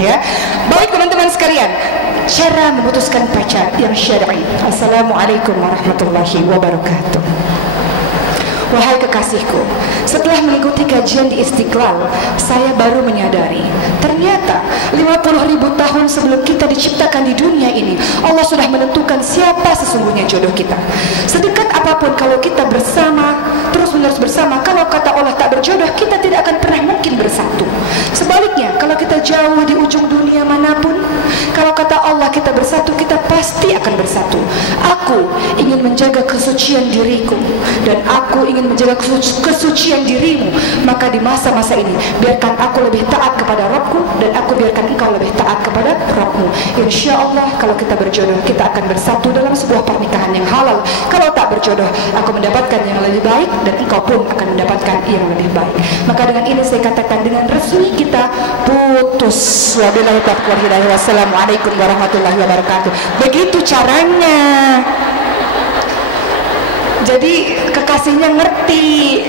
Ya. Baik teman-teman sekalian, cara memutuskan pacar yang syar'i. Assalamualaikum warahmatullahi wabarakatuh. Wahai kekasihku, setelah mengikuti kajian di Istiqlal, saya baru menyadari ternyata 50.000 tahun sebelum kita diciptakan di dunia ini, Allah sudah menentukan siapa sesungguhnya jodoh kita. Sedekat apapun kalau kita bersama, terus-menerus bersama, kalau kata Allah tak berjodoh, kita tidak akan pernah mungkin bersatu. Sebaliknya, kalau kita jauh di ujung dunia manapun, kalau kata Allah kita bersatu, kita pasti akan bersatu. Aku ingin menjaga kesucian diriku, dan aku ingin menjaga kesucian dirimu. Maka di masa-masa ini, biarkan aku lebih taat kepada Rabbku, dan aku biarkan engkau lebih taat kepada Rabbmu. Insya Allah kalau kita berjodoh, kita akan bersatu dalam sebuah pernikahan yang halal. Kalau tak berjodoh, aku mendapatkan yang lebih baik, dan engkau pun akan mendapatkan yang lebih baik. Maka dengan ini saya katakan dengan resmi kita putus. Wabillahi taufiq wal hidayah. Wassalamualaikum warahmatullahi wabarakatuh. Begitu caranya. Jadi kekasihnya ngerti,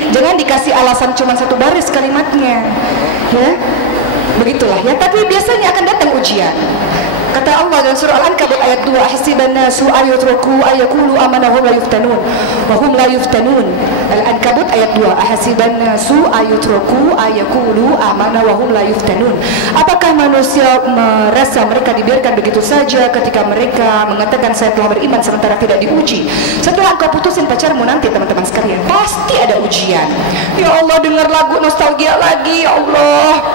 jangan dikasih alasan cuma satu baris kalimatnya, ya. Begitulah ya. Tapi biasanya akan datang ujian. Kata Allah dalam surah Al-Ankabut ayat 2, ahsiban nasu ayutraku ayaqulu amanna hum la yuftanun wa hum la yuftanun. Al-Ankabut ayat 2, ahsiban nasu ayutraku ayaqulu amanna wa hum la yuftanun. Apakah manusia merasa mereka dibiarkan begitu saja ketika mereka mengatakan saya telah beriman sementara tidak diuji? Setelah engkau putusin pacarmu nanti teman-teman sekalian, pasti ada ujian. Ya Allah, dengar lagu nostalgia lagi, ya Allah.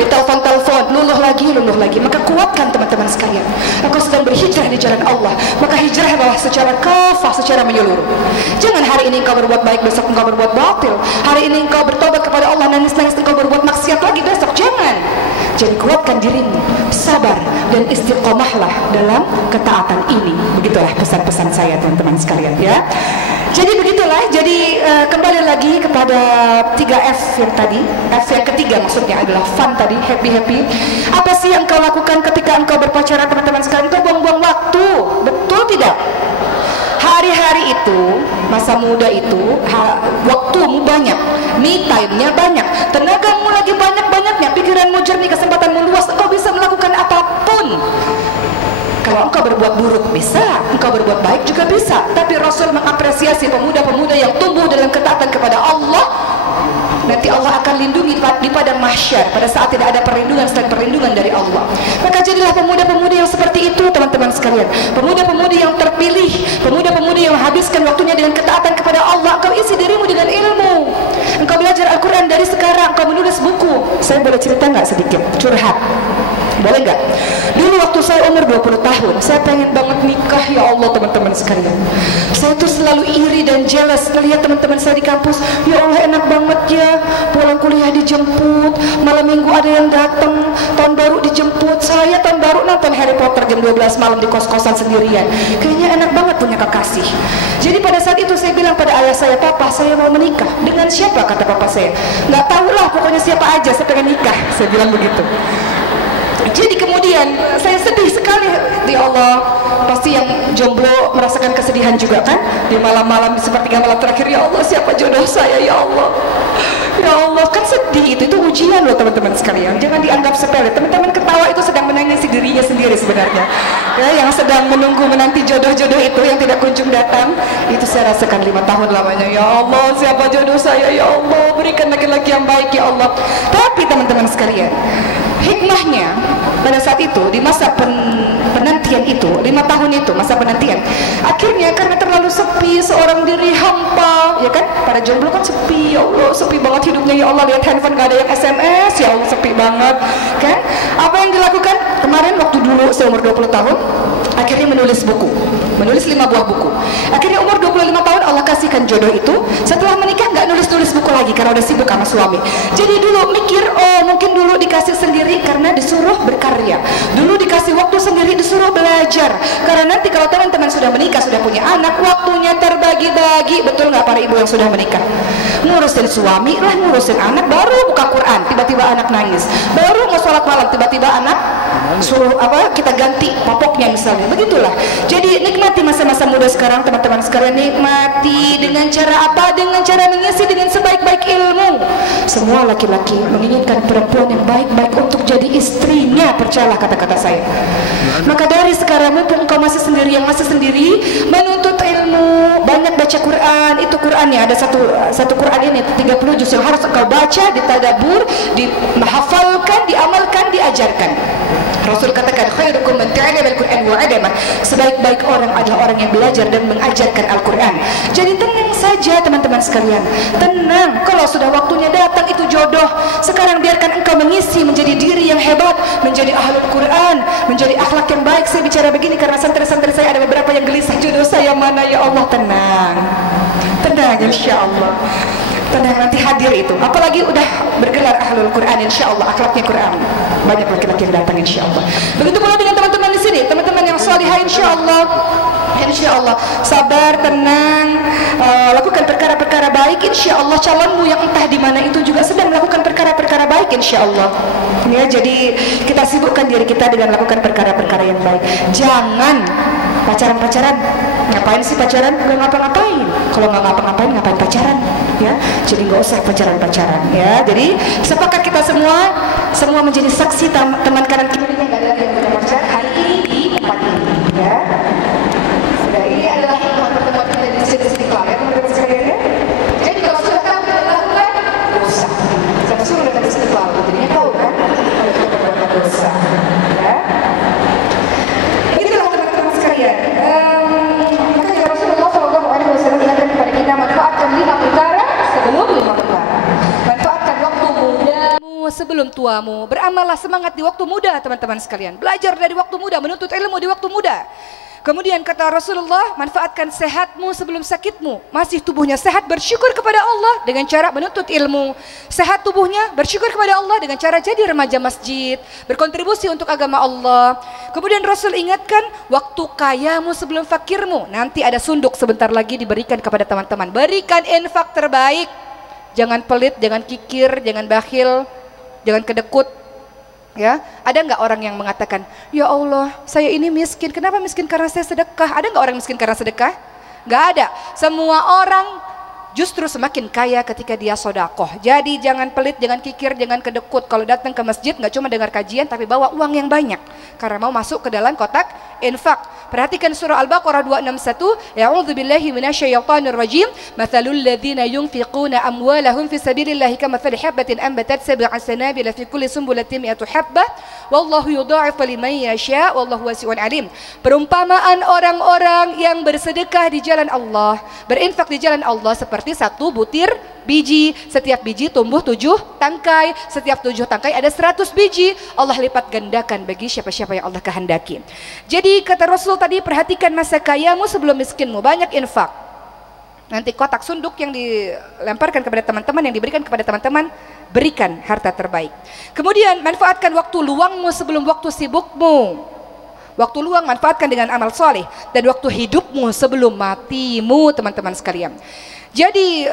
Ditelepon, luluh lagi. Maka kuatkan teman-teman sekalian. Engkau sedang berhijrah di jalan Allah, maka hijrahlah secara kafah, secara menyeluruh. Jangan hari ini engkau berbuat baik, besok engkau berbuat batil. Hari ini engkau bertobat kepada Allah, nangis-nangis engkau berbuat maksiat lagi besok. Jangan. Jadi kuatkan dirimu, sabar dan istiqomahlah dalam ketaatan ini. Begitulah pesan-pesan saya teman-teman sekalian ya. Jadi begitulah. Jadi kembali lagi kepada 3F yang tadi. F yang ketiga maksudnya adalah fun tadi, happy. Apa sih yang kau lakukan ketika engkau berpacaran teman-teman sekalian? Kau buang-buang waktu, betul tidak? Hari-hari itu, masa muda itu, waktumu banyak, me time-nya banyak, tenagamu lagi banyak-banyaknya, pikiranmu jernih, kesempatanmu luas, engkau bisa melakukan apapun. Kalau engkau berbuat buruk bisa, engkau berbuat baik juga bisa. Tapi Rasul mengapresiasi pemuda-pemuda yang tumbuh dalam ketaatan kepada Allah. Nanti Allah akan lindungi di padang mahsyar pada saat tidak ada perlindungan selain perlindungan dari Allah. Maka jadilah pemuda-pemuda yang seperti itu teman-teman sekalian. Pemuda-pemuda yang terpilih, pemuda-pemuda yang menghabiskan waktunya dengan ketaatan kepada Allah. Engkau isi dirimu dengan ilmu. Engkau belajar Al-Quran dari sekarang. Engkau menulis buku. Saya boleh cerita nggak sedikit? Curhat. Boleh nggak? Dulu waktu saya umur 20 tahun, saya pengen banget nikah, ya Allah teman-teman sekalian. Saya tuh selalu iri dan jealous melihat teman-teman saya di kampus. Ya Allah, enak banget ya, pulang kuliah Jumat dijemput, malam minggu ada yang datang, tahun baru dijemput. Saya tahun baru nonton Harry Potter jam 12 malam di kos-kosan sendirian. Kayaknya enak banget punya kekasih. Jadi pada saat itu saya bilang pada ayah saya, "Papa, saya mau menikah." "Dengan siapa?" kata papa saya. "Nggak tahu lah, pokoknya siapa aja, saya pengen nikah." Saya bilang begitu. Jadi kemudian saya sedih sekali. Ya Allah, pasti yang jomblo merasakan kesedihan juga kan? Di malam-malam sepertiga malam terakhir, ya Allah siapa jodoh saya ya Allah. Ya Allah, kan sedih itu ujian loh teman-teman sekalian. Jangan dianggap sepele. Teman-teman ketawa itu sedang menangisi dirinya sendiri sebenarnya. Ya, yang sedang menunggu menanti jodoh-jodoh itu yang tidak kunjung datang, itu saya rasakan 5 tahun lamanya. Ya Allah, siapa jodoh saya ya Allah, berikan laki-laki yang baik ya Allah. Tapi teman-teman sekalian, hikmahnya pada saat itu di masa penantian itu 5 tahun itu masa penantian, akhirnya karena terlalu sepi, seorang diri hampa, ya kan, para jomblo kan sepi, ya Allah sepi banget hidupnya ya Allah, lihat handphone gak ada yang SMS, ya Allah sepi banget kan. Apa yang dilakukan kemarin waktu dulu saya umur 20 tahun, akhirnya menulis buku, menulis 5 buah buku. Akhirnya umur 25 tahun Allah kasihkan jodoh itu. Setelah menikah nggak nulis-nulis buku lagi karena udah sibuk sama suami. Jadi dulu mikir, oh mungkin dulu dikasih sendiri karena disuruh berkarya, dulu dikasih waktu sendiri disuruh belajar. Karena nanti kalau teman-teman sudah menikah, sudah punya anak, waktunya terbagi-bagi. Betul nggak para ibu yang sudah menikah? Ngurusin suami lah, ngurusin anak, baru buka Quran tiba-tiba anak nangis, baru mau sholat malam tiba-tiba anak suruh kita ganti popoknya misalnya. Begitulah. Jadi nikmati masa-masa muda sekarang teman-teman sekalian, nikmati dengan cara apa? Dengan cara mengisi dengan sebaik-baik ilmu. Semua laki-laki menginginkan perempuan yang baik-baik untuk jadi istrinya, percayalah kata-kata saya. Maka dari sekarang mumpung engkau masih sendiri, yang masih sendiri, menuntut ilmu, banyak baca Quran. Itu Qurannya ada satu Quran ini 30 juz yang harus engkau baca, ditadabur, dihafalkan, diamalkan, diajarkan. Rasul katakan, khairukum man ta'allama al-Qur'an wa 'allama. Sebaik-baik orang adalah orang yang belajar dan mengajarkan Al-Qur'an. Jadi tenang saja teman-teman sekalian. Tenang, kalau sudah waktunya datang itu jodoh. Sekarang biarkan engkau mengisi menjadi diri yang hebat, menjadi ahlul Qur'an, menjadi akhlak yang baik. Saya bicara begini karena santri-santri saya ada beberapa yang gelisah, jodoh saya mana ya Allah. Tenang. Tenang insyaallah. Tenang, nanti hadir itu. Apalagi udah bergelar ahlul Quran, insya Allah akhlaknya Quran, banyak laki-laki yang datang insya Allah. Begitu pula dengan teman-teman di sini, teman-teman yang salihah insya Allah. Insya Allah sabar, tenang, lakukan perkara-perkara baik. Insya Allah calonmu yang entah di mana itu juga sedang melakukan perkara-perkara baik insya Allah. Ya, jadi kita sibukkan diri kita dengan melakukan perkara-perkara yang baik. Jangan pacaran-pacaran. Ngapain sih pacaran? Gak ngapa-ngapain. Kalau nggak ngapa-ngapain, ngapain pacaran? Ya, jadi nggak usah pacaran-pacaran. Ya, jadi sepakat kita semua menjadi saksi teman kanan kiri yang nggak ada yang berpacaran hari ini di tempat ini. Ya, sudah, ini adalah pertemuan kita di sini Istiqlal ya teman-teman sekalian ya. Jadi kalau sudah tahu kita lakukan dosa, saya suruh datang di Istiqlal, jadinya tahu kan kalau kita berbuat dosa. Ya, itulah teman-teman sekalian. Manfaatkan 5 perkara sebelum 5 perkara. Manfaatkan waktu mudamu sebelum tuamu. Beramallah semangat di waktu muda teman-teman sekalian. Belajar dari waktu muda, menuntut ilmu di waktu muda. Kemudian kata Rasulullah, manfaatkan sehatmu sebelum sakitmu. Masih tubuhnya sehat, bersyukur kepada Allah dengan cara menuntut ilmu. Sehat tubuhnya, bersyukur kepada Allah dengan cara jadi remaja masjid, berkontribusi untuk agama Allah. Kemudian Rasul ingatkan, waktu kayamu sebelum fakirmu. Nanti ada sunduk sebentar lagi diberikan kepada teman-teman. Berikan infak terbaik. Jangan pelit, jangan kikir, jangan bakhil, jangan kedekut. Ya, ada nggak orang yang mengatakan, ya Allah, saya ini miskin. Kenapa miskin? Karena saya sedekah. Ada nggak orang miskin karena sedekah? Nggak ada. Semua orang justru semakin kaya ketika dia sodakoh. Jadi jangan pelit, jangan kikir, jangan kedekut. Kalau datang ke masjid nggak cuma dengar kajian, tapi bawa uang yang banyak karena mau masuk ke dalam kotak infak. Perhatikan surah Al-Baqarah 261. A'udzubillahi minasyaitonir rajim. Matsalul ladzina yunfiquna amwalahum fi sabilillahi kamatsali habatin anbatat sab'a sanabila fi kulli sunbulatin mi'atu habbah wallahu yudha'ifu liman yasha' wallahu wasi'un alim. Perumpamaan orang-orang yang bersedekah di jalan Allah, berinfak di jalan Allah seperti 1 butir biji. Setiap biji tumbuh 7 tangkai. Setiap 7 tangkai ada 100 biji. Allah lipat gandakan bagi siapa-siapa yang Allah kehendaki. Jadi kata Rasul tadi, perhatikan masa kayamu sebelum miskinmu. Banyak infak. Nanti kotak sunduk yang dilemparkan kepada teman-teman, yang diberikan kepada teman-teman, berikan harta terbaik. Kemudian manfaatkan waktu luangmu sebelum waktu sibukmu. Waktu luang manfaatkan dengan amal soleh, dan waktu hidupmu sebelum matimu, teman-teman sekalian. Jadi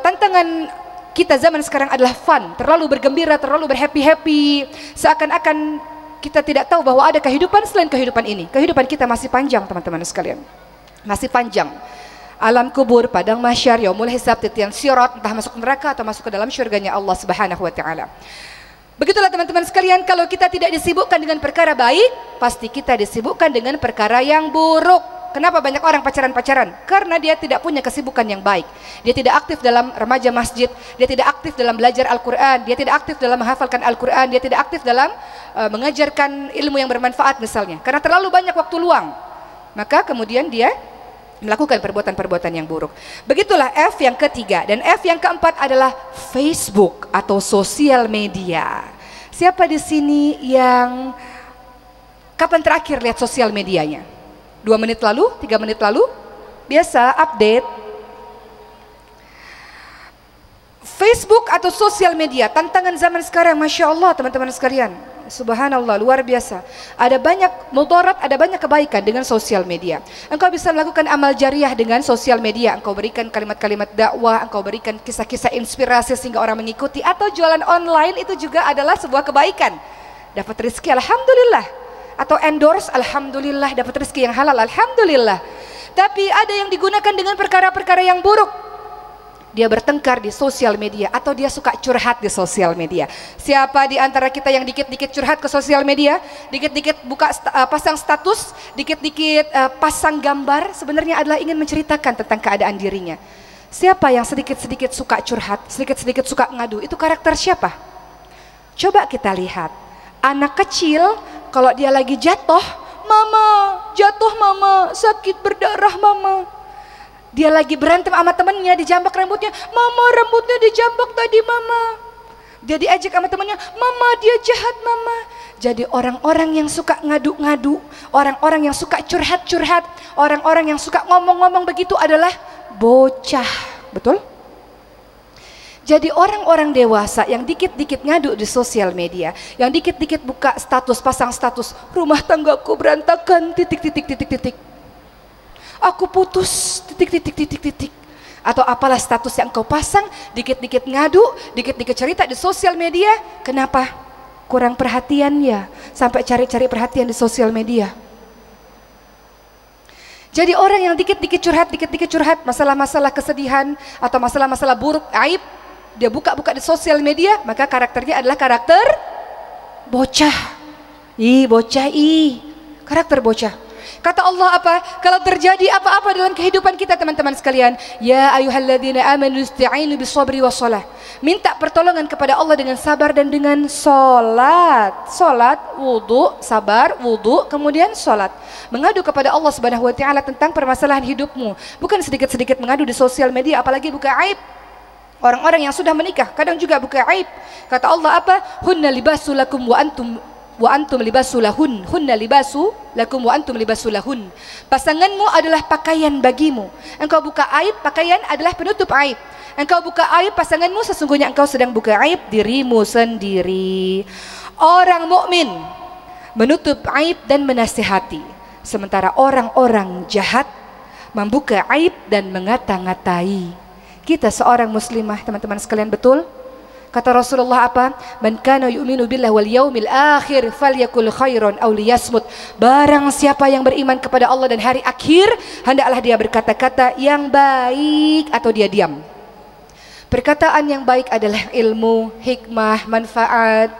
tantangan kita zaman sekarang adalah fun, terlalu bergembira, terlalu berhappy-happy, seakan-akan kita tidak tahu bahwa ada kehidupan selain kehidupan ini. Kehidupan kita masih panjang, teman-teman sekalian, masih panjang. Alam kubur, padang mahsyar, yaumul hisab, titian sirat, entah masuk neraka atau masuk ke dalam syurganya Allah Subhanahu wa taala. Begitulah teman-teman sekalian, kalau kita tidak disibukkan dengan perkara baik, pasti kita disibukkan dengan perkara yang buruk. Kenapa banyak orang pacaran-pacaran? Karena dia tidak punya kesibukan yang baik. Dia tidak aktif dalam remaja masjid, dia tidak aktif dalam belajar Al-Quran, dia tidak aktif dalam menghafalkan Al-Quran, dia tidak aktif dalam mengajarkan ilmu yang bermanfaat misalnya. Karena terlalu banyak waktu luang, maka kemudian dia melakukan perbuatan-perbuatan yang buruk. Begitulah F yang ketiga. Dan F yang keempat adalah Facebook atau sosial media. Siapa di sini yang kapan terakhir lihat sosial medianya? 2 menit lalu? 3 menit lalu? Biasa update. Facebook atau sosial media, tantangan zaman sekarang, Masya Allah teman-teman sekalian. Subhanallah, luar biasa. Ada banyak mudarat, ada banyak kebaikan dengan sosial media. Engkau bisa melakukan amal jariah dengan sosial media. Engkau berikan kalimat-kalimat dakwah, engkau berikan kisah-kisah inspirasi sehingga orang mengikuti. Atau jualan online, itu juga adalah sebuah kebaikan. Dapat rezeki, alhamdulillah. Atau endorse, alhamdulillah. Dapat rezeki yang halal, alhamdulillah. Tapi ada yang digunakan dengan perkara-perkara yang buruk. Dia bertengkar di sosial media, atau dia suka curhat di sosial media. Siapa di antara kita yang dikit-dikit curhat ke sosial media, dikit-dikit buka pasang status, dikit-dikit pasang gambar, sebenarnya adalah ingin menceritakan tentang keadaan dirinya. Siapa yang sedikit-sedikit suka curhat, sedikit-sedikit suka ngadu, itu karakter siapa? Coba kita lihat. Anak kecil kalau dia lagi jatuh, mama, jatuh mama, sakit berdarah mama. Dia lagi berantem sama temennya, dijambak rambutnya, mama rambutnya dijambak tadi mama. Dia diajak sama temennya, mama dia jahat mama. Jadi orang-orang yang suka ngadu-ngadu, orang-orang yang suka curhat-curhat, orang-orang yang suka ngomong-ngomong begitu adalah bocah, betul? Jadi orang-orang dewasa yang dikit-dikit ngadu di sosial media, yang dikit-dikit buka status, pasang status, rumah tanggaku berantakan, titik-titik-titik-titik. Aku putus, titik-titik-titik-titik. Atau apalah status yang kau pasang, dikit-dikit ngadu, dikit-dikit cerita di sosial media. Kenapa? Kurang perhatian ya, sampai cari-cari perhatian di sosial media. Jadi orang yang dikit-dikit curhat, masalah-masalah kesedihan atau masalah-masalah buruk, aib, dia buka-buka di sosial media, maka karakternya adalah karakter bocah. Bocah, karakter bocah. Kata Allah apa? Kalau terjadi apa-apa dalam kehidupan kita teman-teman sekalian, ya ayyuhalladzina amanu ista'inu bis-sabri was-shalah. Minta pertolongan kepada Allah dengan sabar dan dengan salat. Salat, wudu, sabar, wudu, kemudian salat. Mengadu kepada Allah Subhanahu wa taala tentang permasalahan hidupmu. Bukan sedikit-sedikit mengadu di sosial media, apalagi buka aib. Orang-orang yang sudah menikah kadang juga buka aib. Kata Allah apa? Hunna libasul lakum wa antum libasulahun, hunna libasu lakum wa antum libasulahun. Pasanganmu adalah pakaian bagimu. Engkau buka aib, pakaian adalah penutup aib. Engkau buka aib pasanganmu, sesungguhnya engkau sedang buka aib dirimu sendiri. Orang mukmin menutup aib dan menasihati, sementara orang-orang jahat membuka aib dan mengata-ngatai. Kita seorang muslimah teman-teman sekalian, betul? Kata Rasulullah apa? Man kana yu'minu billahi wal yaumil akhir falyakul khairan aw liyasmut. Barang siapa yang beriman kepada Allah dan hari akhir, hendaklah dia berkata-kata yang baik atau dia diam. Perkataan yang baik adalah ilmu, hikmah, manfaat,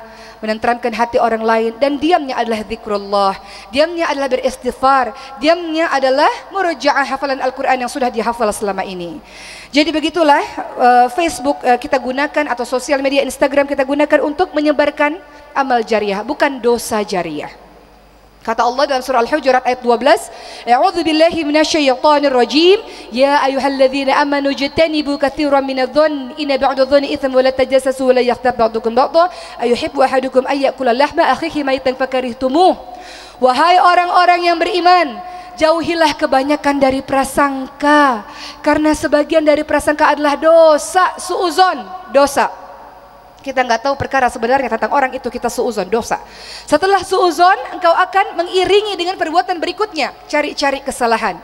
menenteramkan hati orang lain, dan diamnya adalah zikrullah, diamnya adalah beristighfar, diamnya adalah murojaah hafalan Al-Quran yang sudah dihafal selama ini. Jadi begitulah Facebook kita gunakan, atau sosial media Instagram kita gunakan untuk menyebarkan amal jariah, bukan dosa jariah. Kata Allah dalam surah Al-Hujurat ayat 12, A'udzu billahi minasyaitonir rajim, ya ayyuhalladzina amanu jtanibu katsiran minadh-dhanni inna ba'dadh-dhanni itsmun wa la tajassasu wa la yaghtab ba'dukum ba'dha ayuhibbu ahadukum ay ya'kula lahma akhihi maytan fakarihtumuh. Wahai orang-orang yang beriman, jauhilah kebanyakan dari prasangka, karena sebagian dari prasangka adalah dosa. Suuzon, dosa. Kita nggak tahu perkara sebenarnya tentang orang itu, kita suuzon, dosa. Setelah suuzon, engkau akan mengiringi dengan perbuatan berikutnya, cari-cari kesalahan.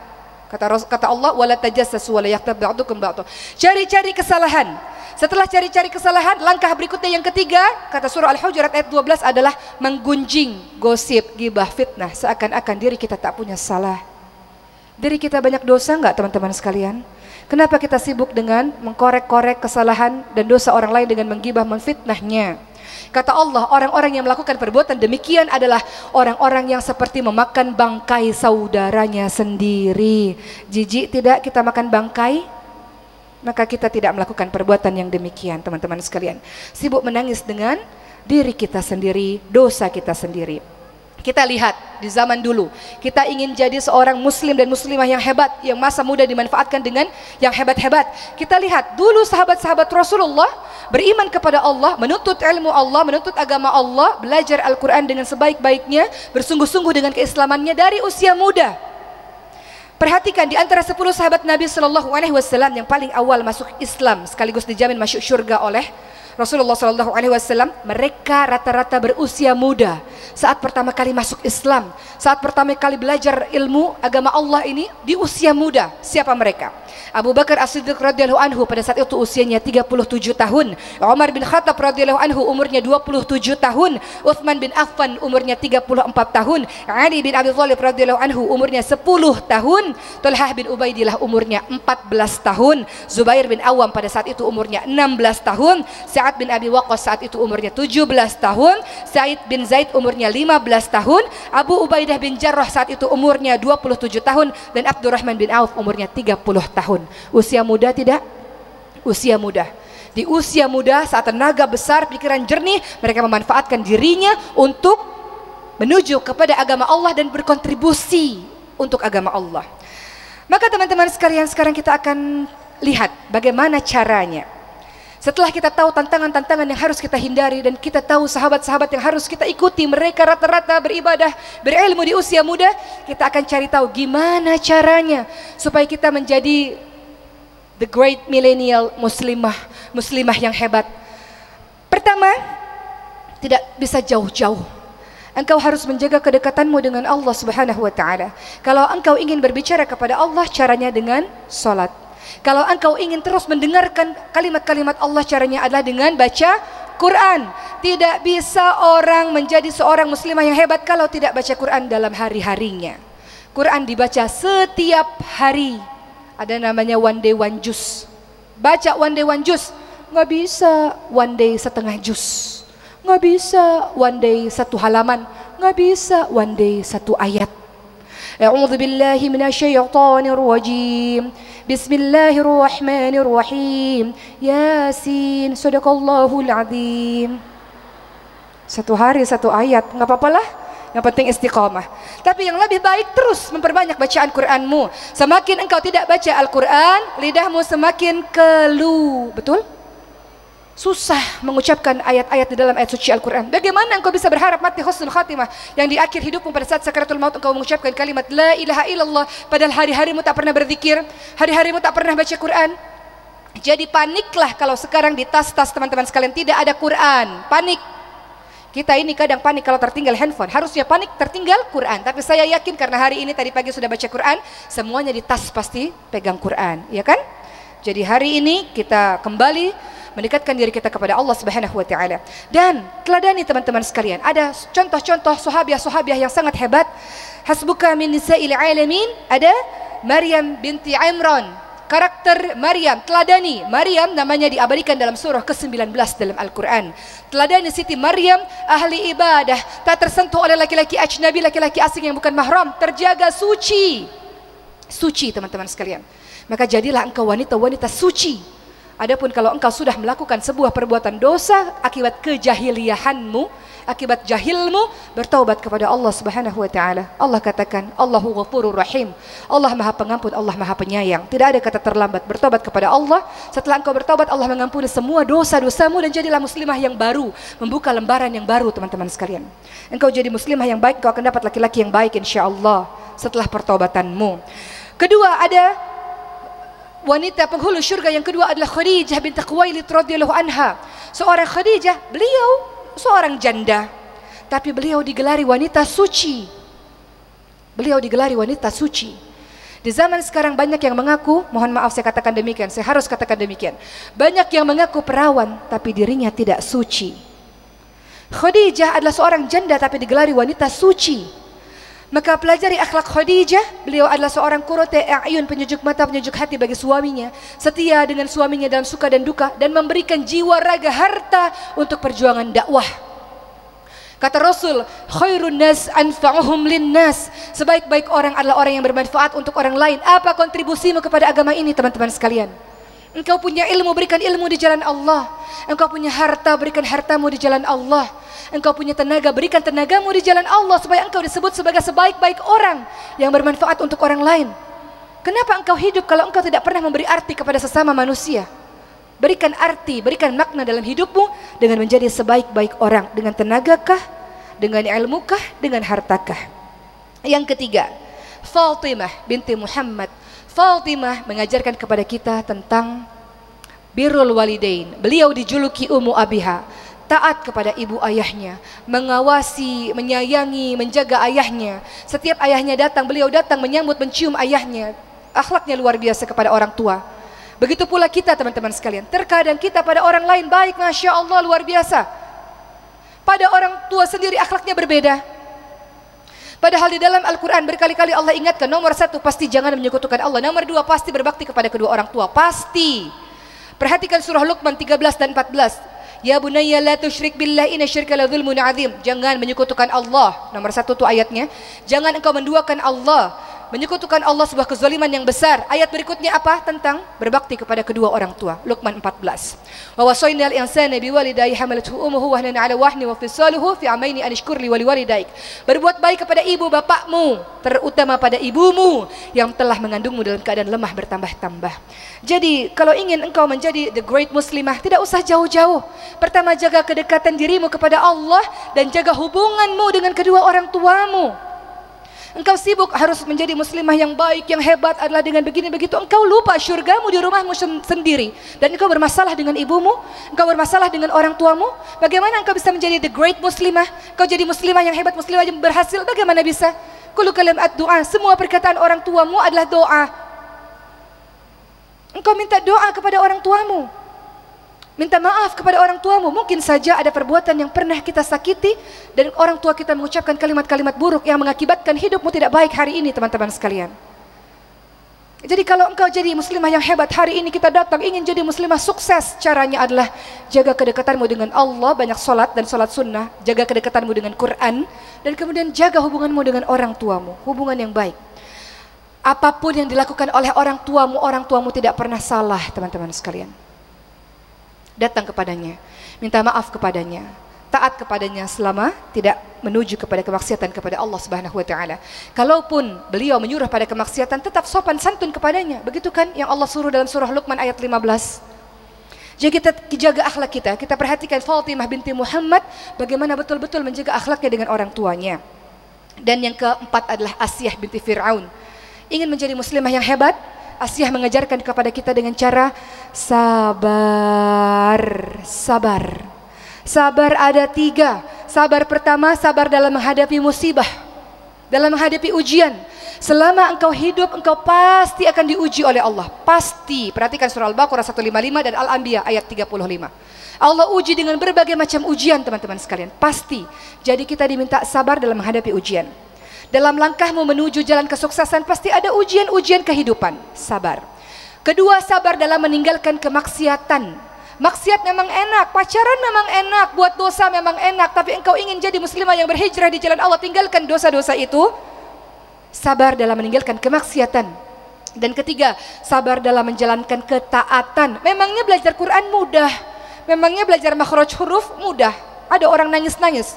Kata Allah, wala tajassasu wala yaghtab ba'dukum ba'dha. Cari-cari kesalahan. Setelah cari-cari kesalahan, langkah berikutnya yang ketiga, kata surah Al-Hujurat ayat 12 adalah menggunjing, gosip, gibah, fitnah, seakan-akan diri kita tak punya salah. Diri kita banyak dosa enggak teman-teman sekalian? Kenapa kita sibuk dengan mengkorek-korek kesalahan dan dosa orang lain dengan menggibah, memfitnahnya? Kata Allah, orang-orang yang melakukan perbuatan demikian adalah orang-orang yang seperti memakan bangkai saudaranya sendiri. Jijik tidak kita makan bangkai? Maka kita tidak melakukan perbuatan yang demikian, teman-teman sekalian. Sibuk menangis dengan diri kita sendiri, dosa kita sendiri. Kita lihat di zaman dulu, kita ingin jadi seorang muslim dan muslimah yang hebat, yang masa muda dimanfaatkan dengan yang hebat-hebat. Kita lihat dulu sahabat-sahabat Rasulullah beriman kepada Allah, menuntut ilmu Allah, menuntut agama Allah, belajar Al-Quran dengan sebaik-baiknya, bersungguh-sungguh dengan keislamannya dari usia muda. Perhatikan di antara 10 sahabat Nabi Shallallahu Alaihi Wasallam yang paling awal masuk Islam sekaligus dijamin masuk surga oleh Rasulullah Shallallahu Alaihi Wasallam, mereka rata-rata berusia muda saat pertama kali masuk Islam, saat pertama kali belajar ilmu agama Allah ini di usia muda. Siapa mereka? Abu Bakar As-Siddiq radhiyallahu anhu pada saat itu usianya 37 tahun, Umar bin Khattab radhiyallahu anhu umurnya 27 tahun, Utsman bin Affan umurnya 34 tahun, Ali bin Abi Thalib radhiyallahu anhu umurnya 10 tahun, Talhah bin Ubaidillah umurnya 14 tahun, Zubair bin Awam pada saat itu umurnya 16 tahun, Sa'ad bin Abi Waqqas saat itu umurnya 17 tahun, Sa'id bin Zaid umurnya 15 tahun, Abu Ubaidah bin Jarrah saat itu umurnya 27 tahun, dan Abdurrahman bin Auf umurnya 30 tahun. Usia muda tidak? Usia muda. Di usia muda saat tenaga besar, pikiran jernih, mereka memanfaatkan dirinya untuk menuju kepada agama Allah dan berkontribusi untuk agama Allah. Maka teman-teman sekalian, sekarang kita akan lihat bagaimana caranya. Setelah kita tahu tantangan-tantangan yang harus kita hindari dan kita tahu sahabat-sahabat yang harus kita ikuti, mereka rata-rata beribadah, berilmu di usia muda, kita akan cari tahu gimana caranya supaya kita menjadi the great millennial muslimah yang hebat. Pertama, tidak bisa jauh-jauh. Engkau harus menjaga kedekatanmu dengan Allah Subhanahu wa taala. Kalau engkau ingin berbicara kepada Allah, caranya dengan salat. Kalau engkau ingin terus mendengarkan kalimat-kalimat Allah, caranya adalah dengan baca Quran. Tidak bisa orang menjadi seorang muslimah yang hebat kalau tidak baca Quran dalam hari-harinya. Quran dibaca setiap hari. Ada namanya one day one juz. Baca one day one juz. Nggak bisa one day setengah juz. Nggak bisa one day satu halaman. Nggak bisa one day satu ayat. A'udzu billahi minasyaitonir rajim. Bismillahirrahmanirrahim. Yasin. Shadaqallahul azim. Satu hari satu ayat, nggak apa-apalah. Yang penting istiqamah. Tapi yang lebih baik terus memperbanyak bacaan Quranmu. Semakin engkau tidak baca Al-Quran, lidahmu semakin keluh. Betul? Susah mengucapkan ayat-ayat di dalam ayat suci Al-Quran. Bagaimana engkau bisa berharap mati husnul khatimah, yang di akhir hidupmu pada saat sakaratul maut engkau mengucapkan kalimat la ilaha illallah, padahal hari-harimu tak pernah berzikir, hari-harimu tak pernah baca Quran. Jadi paniklah kalau sekarang di tas-tas teman-teman sekalian tidak ada Quran. Panik. Kita ini kadang panik kalau tertinggal handphone. Harusnya panik tertinggal Quran. Tapi saya yakin karena hari ini tadi pagi sudah baca Quran, semuanya di tas pasti pegang Quran, ya kan? Jadi hari ini kita kembali mendekatkan diri kita kepada Allah Subhanahu wa taala. Dan teladani teman-teman sekalian, ada contoh-contoh sahabiah-sahabiah yang sangat hebat. Hasbuka min nisa'il alamin, ada Maryam binti Imran. Karakter Maryam, teladani Maryam, namanya diabadikan dalam surah ke-19 dalam Al-Quran. Teladani Siti Maryam, ahli ibadah, tak tersentuh oleh laki-laki ajnabi, laki-laki asing yang bukan mahram, terjaga suci. Suci teman-teman sekalian. Maka jadilah engkau wanita-wanita suci. Adapun kalau engkau sudah melakukan sebuah perbuatan dosa akibat kejahiliahanmu, akibat jahilmu, bertaubat kepada Allah Subhanahu wa taala. Allah katakan, Allahu Ghafurur Rahim. Allah Maha Pengampun, Allah Maha Penyayang. Tidak ada kata terlambat. Bertobat kepada Allah. Setelah engkau bertobat, Allah mengampuni semua dosa-dosamu dan jadilah muslimah yang baru, membuka lembaran yang baru teman-teman sekalian. Engkau jadi muslimah yang baik, engkau akan dapat laki-laki yang baik insyaallah. setelah pertobatanmu. Kedua, ada wanita penghulu syurga yang kedua adalah Khadijah binti Khuwailid radhiyallahu anha. Seorang Khadijah, beliau seorang janda, tapi beliau digelari wanita suci. Beliau digelari wanita suci. Di zaman sekarang banyak yang mengaku, mohon maaf saya katakan demikian, saya harus katakan demikian. Banyak yang mengaku perawan tapi dirinya tidak suci. Khadijah adalah seorang janda tapi digelari wanita suci. Maka pelajari akhlak Khadijah. Beliau adalah seorang qurratu a'yun, penyejuk mata, penyejuk hati bagi suaminya, setia dengan suaminya dalam suka dan duka, dan memberikan jiwa, raga, harta untuk perjuangan dakwah. Kata Rasul, khairun nas anfa'uhum linnas. Sebaik-baik orang adalah orang yang bermanfaat untuk orang lain. Apa kontribusimu kepada agama ini, teman-teman sekalian? Engkau punya ilmu, berikan ilmu di jalan Allah. Engkau punya harta, berikan hartamu di jalan Allah. Engkau punya tenaga, berikan tenagamu di jalan Allah, supaya engkau disebut sebagai sebaik-baik orang yang bermanfaat untuk orang lain. Kenapa engkau hidup kalau engkau tidak pernah memberi arti kepada sesama manusia? Berikan arti, berikan makna dalam hidupmu dengan menjadi sebaik-baik orang. Dengan tenagakah, dengan ilmukah, dengan hartakah? Yang ketiga, Fatimah binti Muhammad. Fatimah mengajarkan kepada kita tentang birrul walidain. Beliau dijuluki Ummu Abiha, taat kepada ibu ayahnya, mengawasi, menyayangi, menjaga ayahnya. Setiap ayahnya datang, beliau datang menyambut, mencium ayahnya. Akhlaknya luar biasa kepada orang tua. Begitu pula kita, teman-teman sekalian. Terkadang kita pada orang lain baik, Masya Allah, luar biasa. Pada orang tua sendiri akhlaknya berbeda. Padahal di dalam Al-Quran berkali-kali Allah ingatkan, nomor satu pasti jangan menyekutukan Allah. Nomor dua pasti berbakti kepada kedua orang tua. Pasti. Perhatikan surah Luqman 13 dan 14. Ya bunayya la tusyrik billahi inna syirka la dzulmun adzim. Jangan menyekutukan Allah. Nomor satu itu ayatnya. Jangan engkau menduakan Allah. Menyekutukan Allah sebuah kezaliman yang besar. Ayat berikutnya apa? Tentang berbakti kepada kedua orang tua. Luqman 14. Wa wasaynal insana biwalidayhi hamalathu ummuhu wahnan ala wahni wa fisaluhu fi amaini an ishkur li waliwalidaik. Berbuat baik kepada ibu bapakmu, terutama pada ibumu yang telah mengandungmu dalam keadaan lemah bertambah-tambah. Jadi kalau ingin engkau menjadi the great muslimah, tidak usah jauh-jauh. Pertama, jaga kedekatan dirimu kepada Allah dan jaga hubunganmu dengan kedua orang tuamu. Engkau sibuk harus menjadi muslimah yang baik, yang hebat adalah dengan begini begitu. Engkau lupa syurgamu di rumahmu sendiri. Dan engkau bermasalah dengan ibumu, engkau bermasalah dengan orang tuamu. Bagaimana engkau bisa menjadi the great muslimah? Engkau jadi muslimah yang hebat, muslimah yang berhasil. Bagaimana bisa? Kullu kalimat doa. Semua perkataan orang tuamu adalah doa. Engkau minta doa kepada orang tuamu. Minta maaf kepada orang tuamu. Mungkin saja ada perbuatan yang pernah kita sakiti dan orang tua kita mengucapkan kalimat-kalimat buruk yang mengakibatkan hidupmu tidak baik hari ini, teman-teman sekalian. Jadi kalau engkau jadi muslimah yang hebat, hari ini kita datang ingin jadi muslimah sukses, caranya adalah jaga kedekatanmu dengan Allah, banyak sholat dan sholat sunnah, jaga kedekatanmu dengan Quran, dan kemudian jaga hubunganmu dengan orang tuamu, hubungan yang baik. Apapun yang dilakukan oleh orang tuamu tidak pernah salah, teman-teman sekalian. Datang kepadanya, minta maaf kepadanya, taat kepadanya selama tidak menuju kepada kemaksiatan kepada Allah Subhanahu wa taala. Kalaupun beliau menyuruh pada kemaksiatan, tetap sopan santun kepadanya. Begitu kan yang Allah suruh dalam surah Luqman ayat 15. Jadi kita jaga akhlak kita. Kita perhatikan Fatimah binti Muhammad bagaimana betul-betul menjaga akhlaknya dengan orang tuanya. Dan yang keempat adalah Asiyah binti Fir'aun. Ingin menjadi muslimah yang hebat? Asiyah mengajarkan kepada kita dengan cara sabar. Sabar ada 3. Sabar pertama, sabar dalam menghadapi musibah, dalam menghadapi ujian. Selama engkau hidup, engkau pasti akan diuji oleh Allah. Pasti. Perhatikan surah Al-Baqarah 155 dan Al-Anbiya ayat 35. Allah uji dengan berbagai macam ujian, teman-teman sekalian. Pasti. Jadi kita diminta sabar dalam menghadapi ujian. Dalam langkahmu menuju jalan kesuksesan pasti ada ujian-ujian kehidupan. Sabar. Kedua, sabar dalam meninggalkan kemaksiatan. Maksiat memang enak, pacaran memang enak, buat dosa memang enak, tapi engkau ingin jadi muslimah yang berhijrah di jalan Allah, tinggalkan dosa-dosa itu. Sabar dalam meninggalkan kemaksiatan. Dan ketiga, sabar dalam menjalankan ketaatan. Memangnya belajar Quran mudah? Memangnya belajar makhraj huruf mudah? Ada orang nangis-nangis.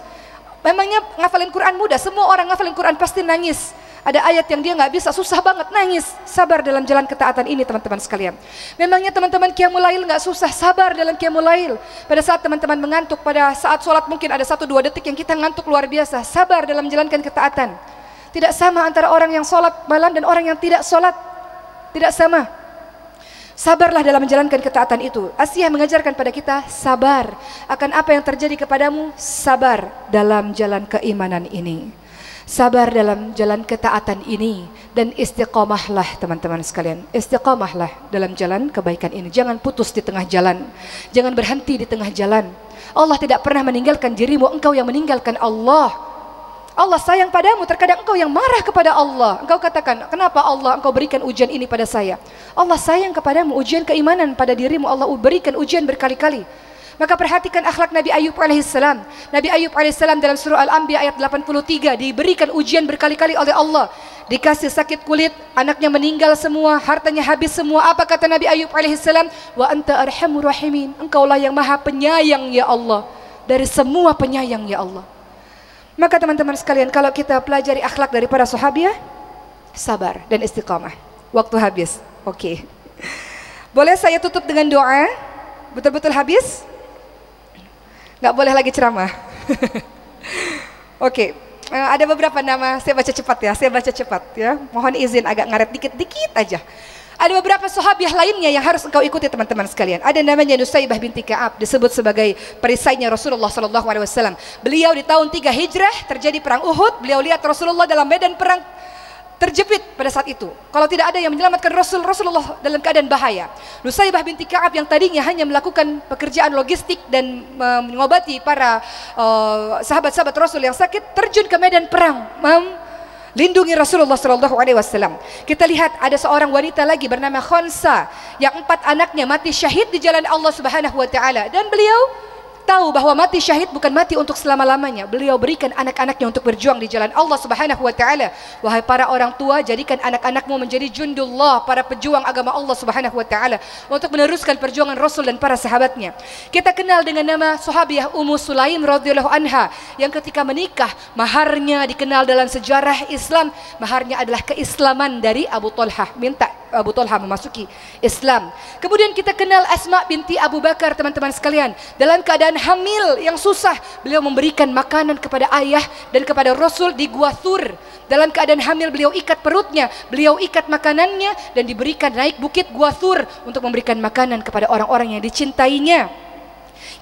Memangnya ngafalin Quran mudah? Semua orang ngafalin Quran pasti nangis. Ada ayat yang dia nggak bisa, susah banget, nangis. Sabar dalam jalan ketaatan ini, teman-teman sekalian. Memangnya teman-teman Qiyamul Lail nggak susah? Sabar dalam Qiyamul Lail. Pada saat teman-teman mengantuk, pada saat sholat mungkin ada 1-2 detik yang kita ngantuk luar biasa. Sabar dalam menjalankan ketaatan. Tidak sama antara orang yang sholat malam dan orang yang tidak sholat. Tidak sama. Sabarlah dalam menjalankan ketaatan itu. Asiyah mengajarkan pada kita sabar akan apa yang terjadi kepadamu. Sabar dalam jalan keimanan ini, sabar dalam jalan ketaatan ini, dan istiqomahlah teman-teman sekalian. Istiqomahlah dalam jalan kebaikan ini. Jangan putus di tengah jalan, jangan berhenti di tengah jalan. Allah tidak pernah meninggalkan dirimu, engkau yang meninggalkan Allah. Allah sayang padamu, terkadang engkau yang marah kepada Allah. Engkau katakan, kenapa Allah engkau berikan ujian ini pada saya? Allah sayang kepadamu, ujian keimanan pada dirimu Allah berikan ujian berkali-kali. Maka perhatikan akhlak Nabi Ayub alaihissalam. Nabi Ayub alaihissalam dalam surah Al-Anbiya ayat 83 diberikan ujian berkali-kali oleh Allah. Dikasih sakit kulit, anaknya meninggal semua, hartanya habis semua. Apa kata Nabi Ayub alaihissalam? Wa anta arhamur rahimin. Engkaulah yang maha penyayang ya Allah, dari semua penyayang ya Allah. Maka teman-teman sekalian, kalau kita pelajari akhlak dari para sahabiah, sabar dan istiqamah. Waktu habis. Oke. Boleh saya tutup dengan doa? Betul-betul habis? Nggak boleh lagi ceramah. Oke. Ada beberapa nama, saya baca cepat ya. Mohon izin agak ngaret dikit aja. Ada beberapa sahabiah lainnya yang harus engkau ikuti teman-teman sekalian. Ada namanya Nusaybah binti Ka'ab, disebut sebagai perisainya Rasulullah SAW. Beliau di tahun 3 Hijrah terjadi perang Uhud. Beliau lihat Rasulullah dalam medan perang terjepit pada saat itu. Kalau tidak ada yang menyelamatkan Rasulullah dalam keadaan bahaya. Nusaybah binti Ka'ab yang tadinya hanya melakukan pekerjaan logistik dan mengobati para sahabat-sahabat Rasul yang sakit, terjun ke medan perang, lindungi Rasulullah SAW. Kita lihat ada seorang wanita lagi bernama Khonsa yang 4 anaknya mati syahid di jalan Allah Subhanahu Wa Taala, dan beliau tahu bahwa mati syahid bukan mati untuk selama-lamanya. Beliau berikan anak-anaknya untuk berjuang di jalan Allah Subhanahu Wa Taala. Wahai para orang tua, jadikan anak-anakmu menjadi jundullah, para pejuang agama Allah Subhanahu Wa Taala, untuk meneruskan perjuangan Rasul dan para sahabatnya. Kita kenal dengan nama sahabiah Ummu Sulaim radhiyallahu anha yang ketika menikah maharnya dikenal dalam sejarah Islam, maharnya adalah keislaman dari Abu Talhah, minta Abu Talhah memasuki Islam. Kemudian kita kenal Asma binti Abu Bakar teman-teman sekalian. Dalam keadaan hamil yang susah, beliau memberikan makanan kepada ayah dan kepada Rasul di Gua Thur. Dalam keadaan hamil beliau ikat perutnya, beliau ikat makanannya dan diberikan naik bukit Gua Thur untuk memberikan makanan kepada orang-orang yang dicintainya.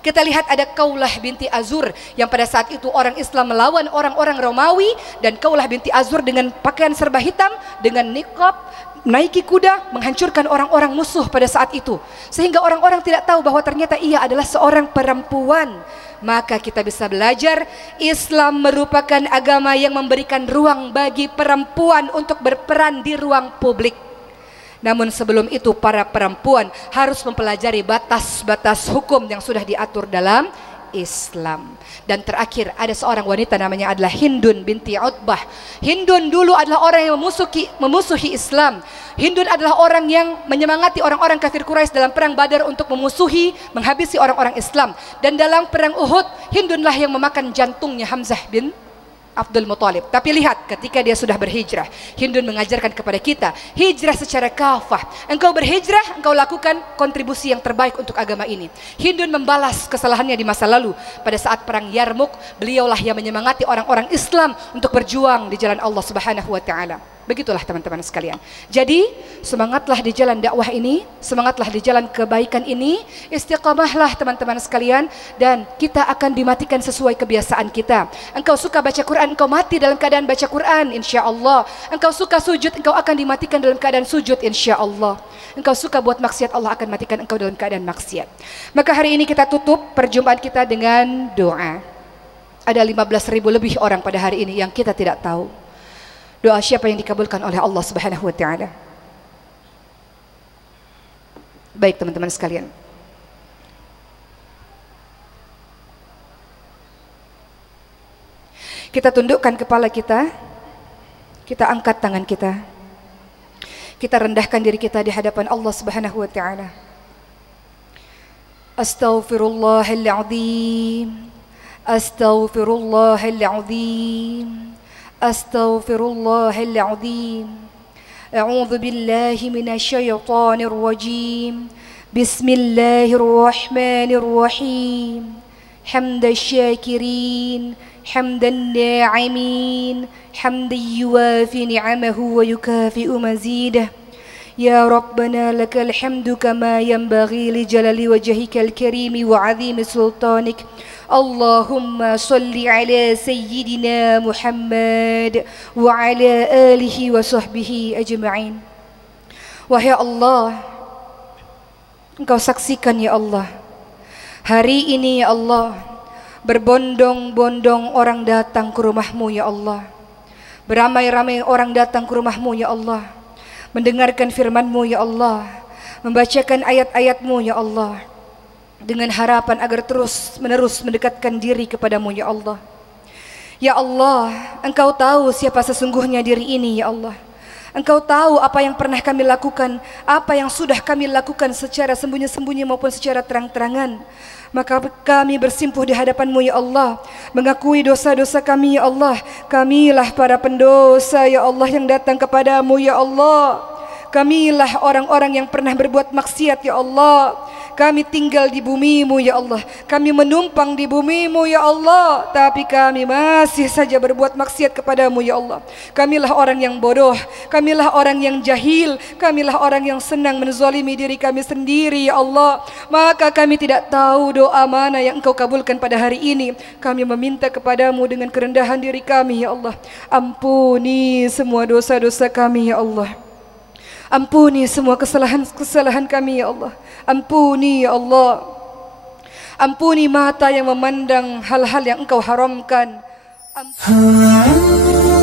Kita lihat ada Kaulah binti Azur yang pada saat itu orang Islam melawan orang-orang Romawi, dan Kaulah binti Azur dengan pakaian serba hitam, dengan niqab, menaiki kuda, menghancurkan orang-orang musuh pada saat itu, sehingga orang-orang tidak tahu bahwa ternyata ia adalah seorang perempuan. Maka kita bisa belajar Islam merupakan agama yang memberikan ruang bagi perempuan untuk berperan di ruang publik. Namun sebelum itu para perempuan harus mempelajari batas-batas hukum yang sudah diatur dalam Islam. Dan terakhir ada seorang wanita namanya adalah Hindun binti Utbah. Hindun dulu adalah orang yang memusuhi Islam. Hindun adalah orang yang menyemangati orang-orang kafir Quraisy dalam perang Badar untuk menghabisi orang-orang Islam. Dan dalam perang Uhud, Hindunlah yang memakan jantungnya Hamzah bin Abdul Muthalib. Tapi lihat ketika dia sudah berhijrah, Hindun mengajarkan kepada kita hijrah secara kafah. Engkau berhijrah, engkau lakukan kontribusi yang terbaik untuk agama ini. Hindun membalas kesalahannya di masa lalu. Pada saat perang Yarmuk, beliaulah yang menyemangati orang-orang Islam untuk berjuang di jalan Allah Subhanahu Wa Taala. Begitulah teman-teman sekalian. Jadi semangatlah di jalan dakwah ini, semangatlah di jalan kebaikan ini, istiqamahlah teman-teman sekalian, dan kita akan dimatikan sesuai kebiasaan kita. Engkau suka baca Quran, engkau mati dalam keadaan baca Quran, insya Allah. Engkau suka sujud, engkau akan dimatikan dalam keadaan sujud, insya Allah. Engkau suka buat maksiat, Allah akan matikan engkau dalam keadaan maksiat. Maka hari ini kita tutup perjumpaan kita dengan doa. Ada 15.000 lebih orang pada hari ini yang kita tidak tahu doa siapa yang dikabulkan oleh Allah Subhanahu Wa Taala. Baik teman-teman sekalian, kita tundukkan kepala kita, kita angkat tangan kita, kita rendahkan diri kita di hadapan Allah Subhanahu Wa Taala. Astaghfirullahaladzim, astaghfirullahaladzim, astaghfirullahaladzim. A'udzu billahi minasyaitonir rajim. Bismillahirrahmanirrahim. حمد الشاكرين حمد الناعمين حمد يوافي نعمه ويكافئ مزيده يا ربنا لك الحمد كما ينبغي لجلال وجهك الكريم وعظيم سلطانك اللهم صل على سيدنا محمد وعلى آله وصحبه أجمعين. Wahai Allah, Engkau saksikan ya Allah, hari ini ya Allah, berbondong-bondong orang datang ke rumah-Mu ya Allah, beramai-ramai orang datang ke rumah-Mu ya Allah, mendengarkan firman-Mu ya Allah, membacakan ayat-ayat-Mu ya Allah, dengan harapan agar terus-menerus mendekatkan diri kepadamu ya Allah. Ya Allah, Engkau tahu siapa sesungguhnya diri ini ya Allah. Engkau tahu apa yang pernah kami lakukan, apa yang sudah kami lakukan secara sembunyi-sembunyi maupun secara terang-terangan. Maka kami bersimpuh di hadapan-Mu ya Allah, mengakui dosa-dosa kami ya Allah. Kamilah para pendosa ya Allah yang datang kepadamu ya Allah. Kamilah orang-orang yang pernah berbuat maksiat ya Allah. Kami tinggal di bumi-Mu ya Allah, kami menumpang di bumi-Mu ya Allah, tapi kami masih saja berbuat maksiat kepadamu ya Allah. Kamilah orang yang bodoh, kamilah orang yang jahil, kamilah orang yang senang menzalimi diri kami sendiri ya Allah. Maka kami tidak tahu doa mana yang Engkau kabulkan pada hari ini. Kami meminta kepadamu dengan kerendahan diri kami ya Allah. Ampuni semua dosa-dosa kami ya Allah. Ampuni semua kesalahan-kesalahan kami ya Allah. Ampuni ya Allah. Ampuni mata yang memandang hal-hal yang Engkau haramkan. Ampuni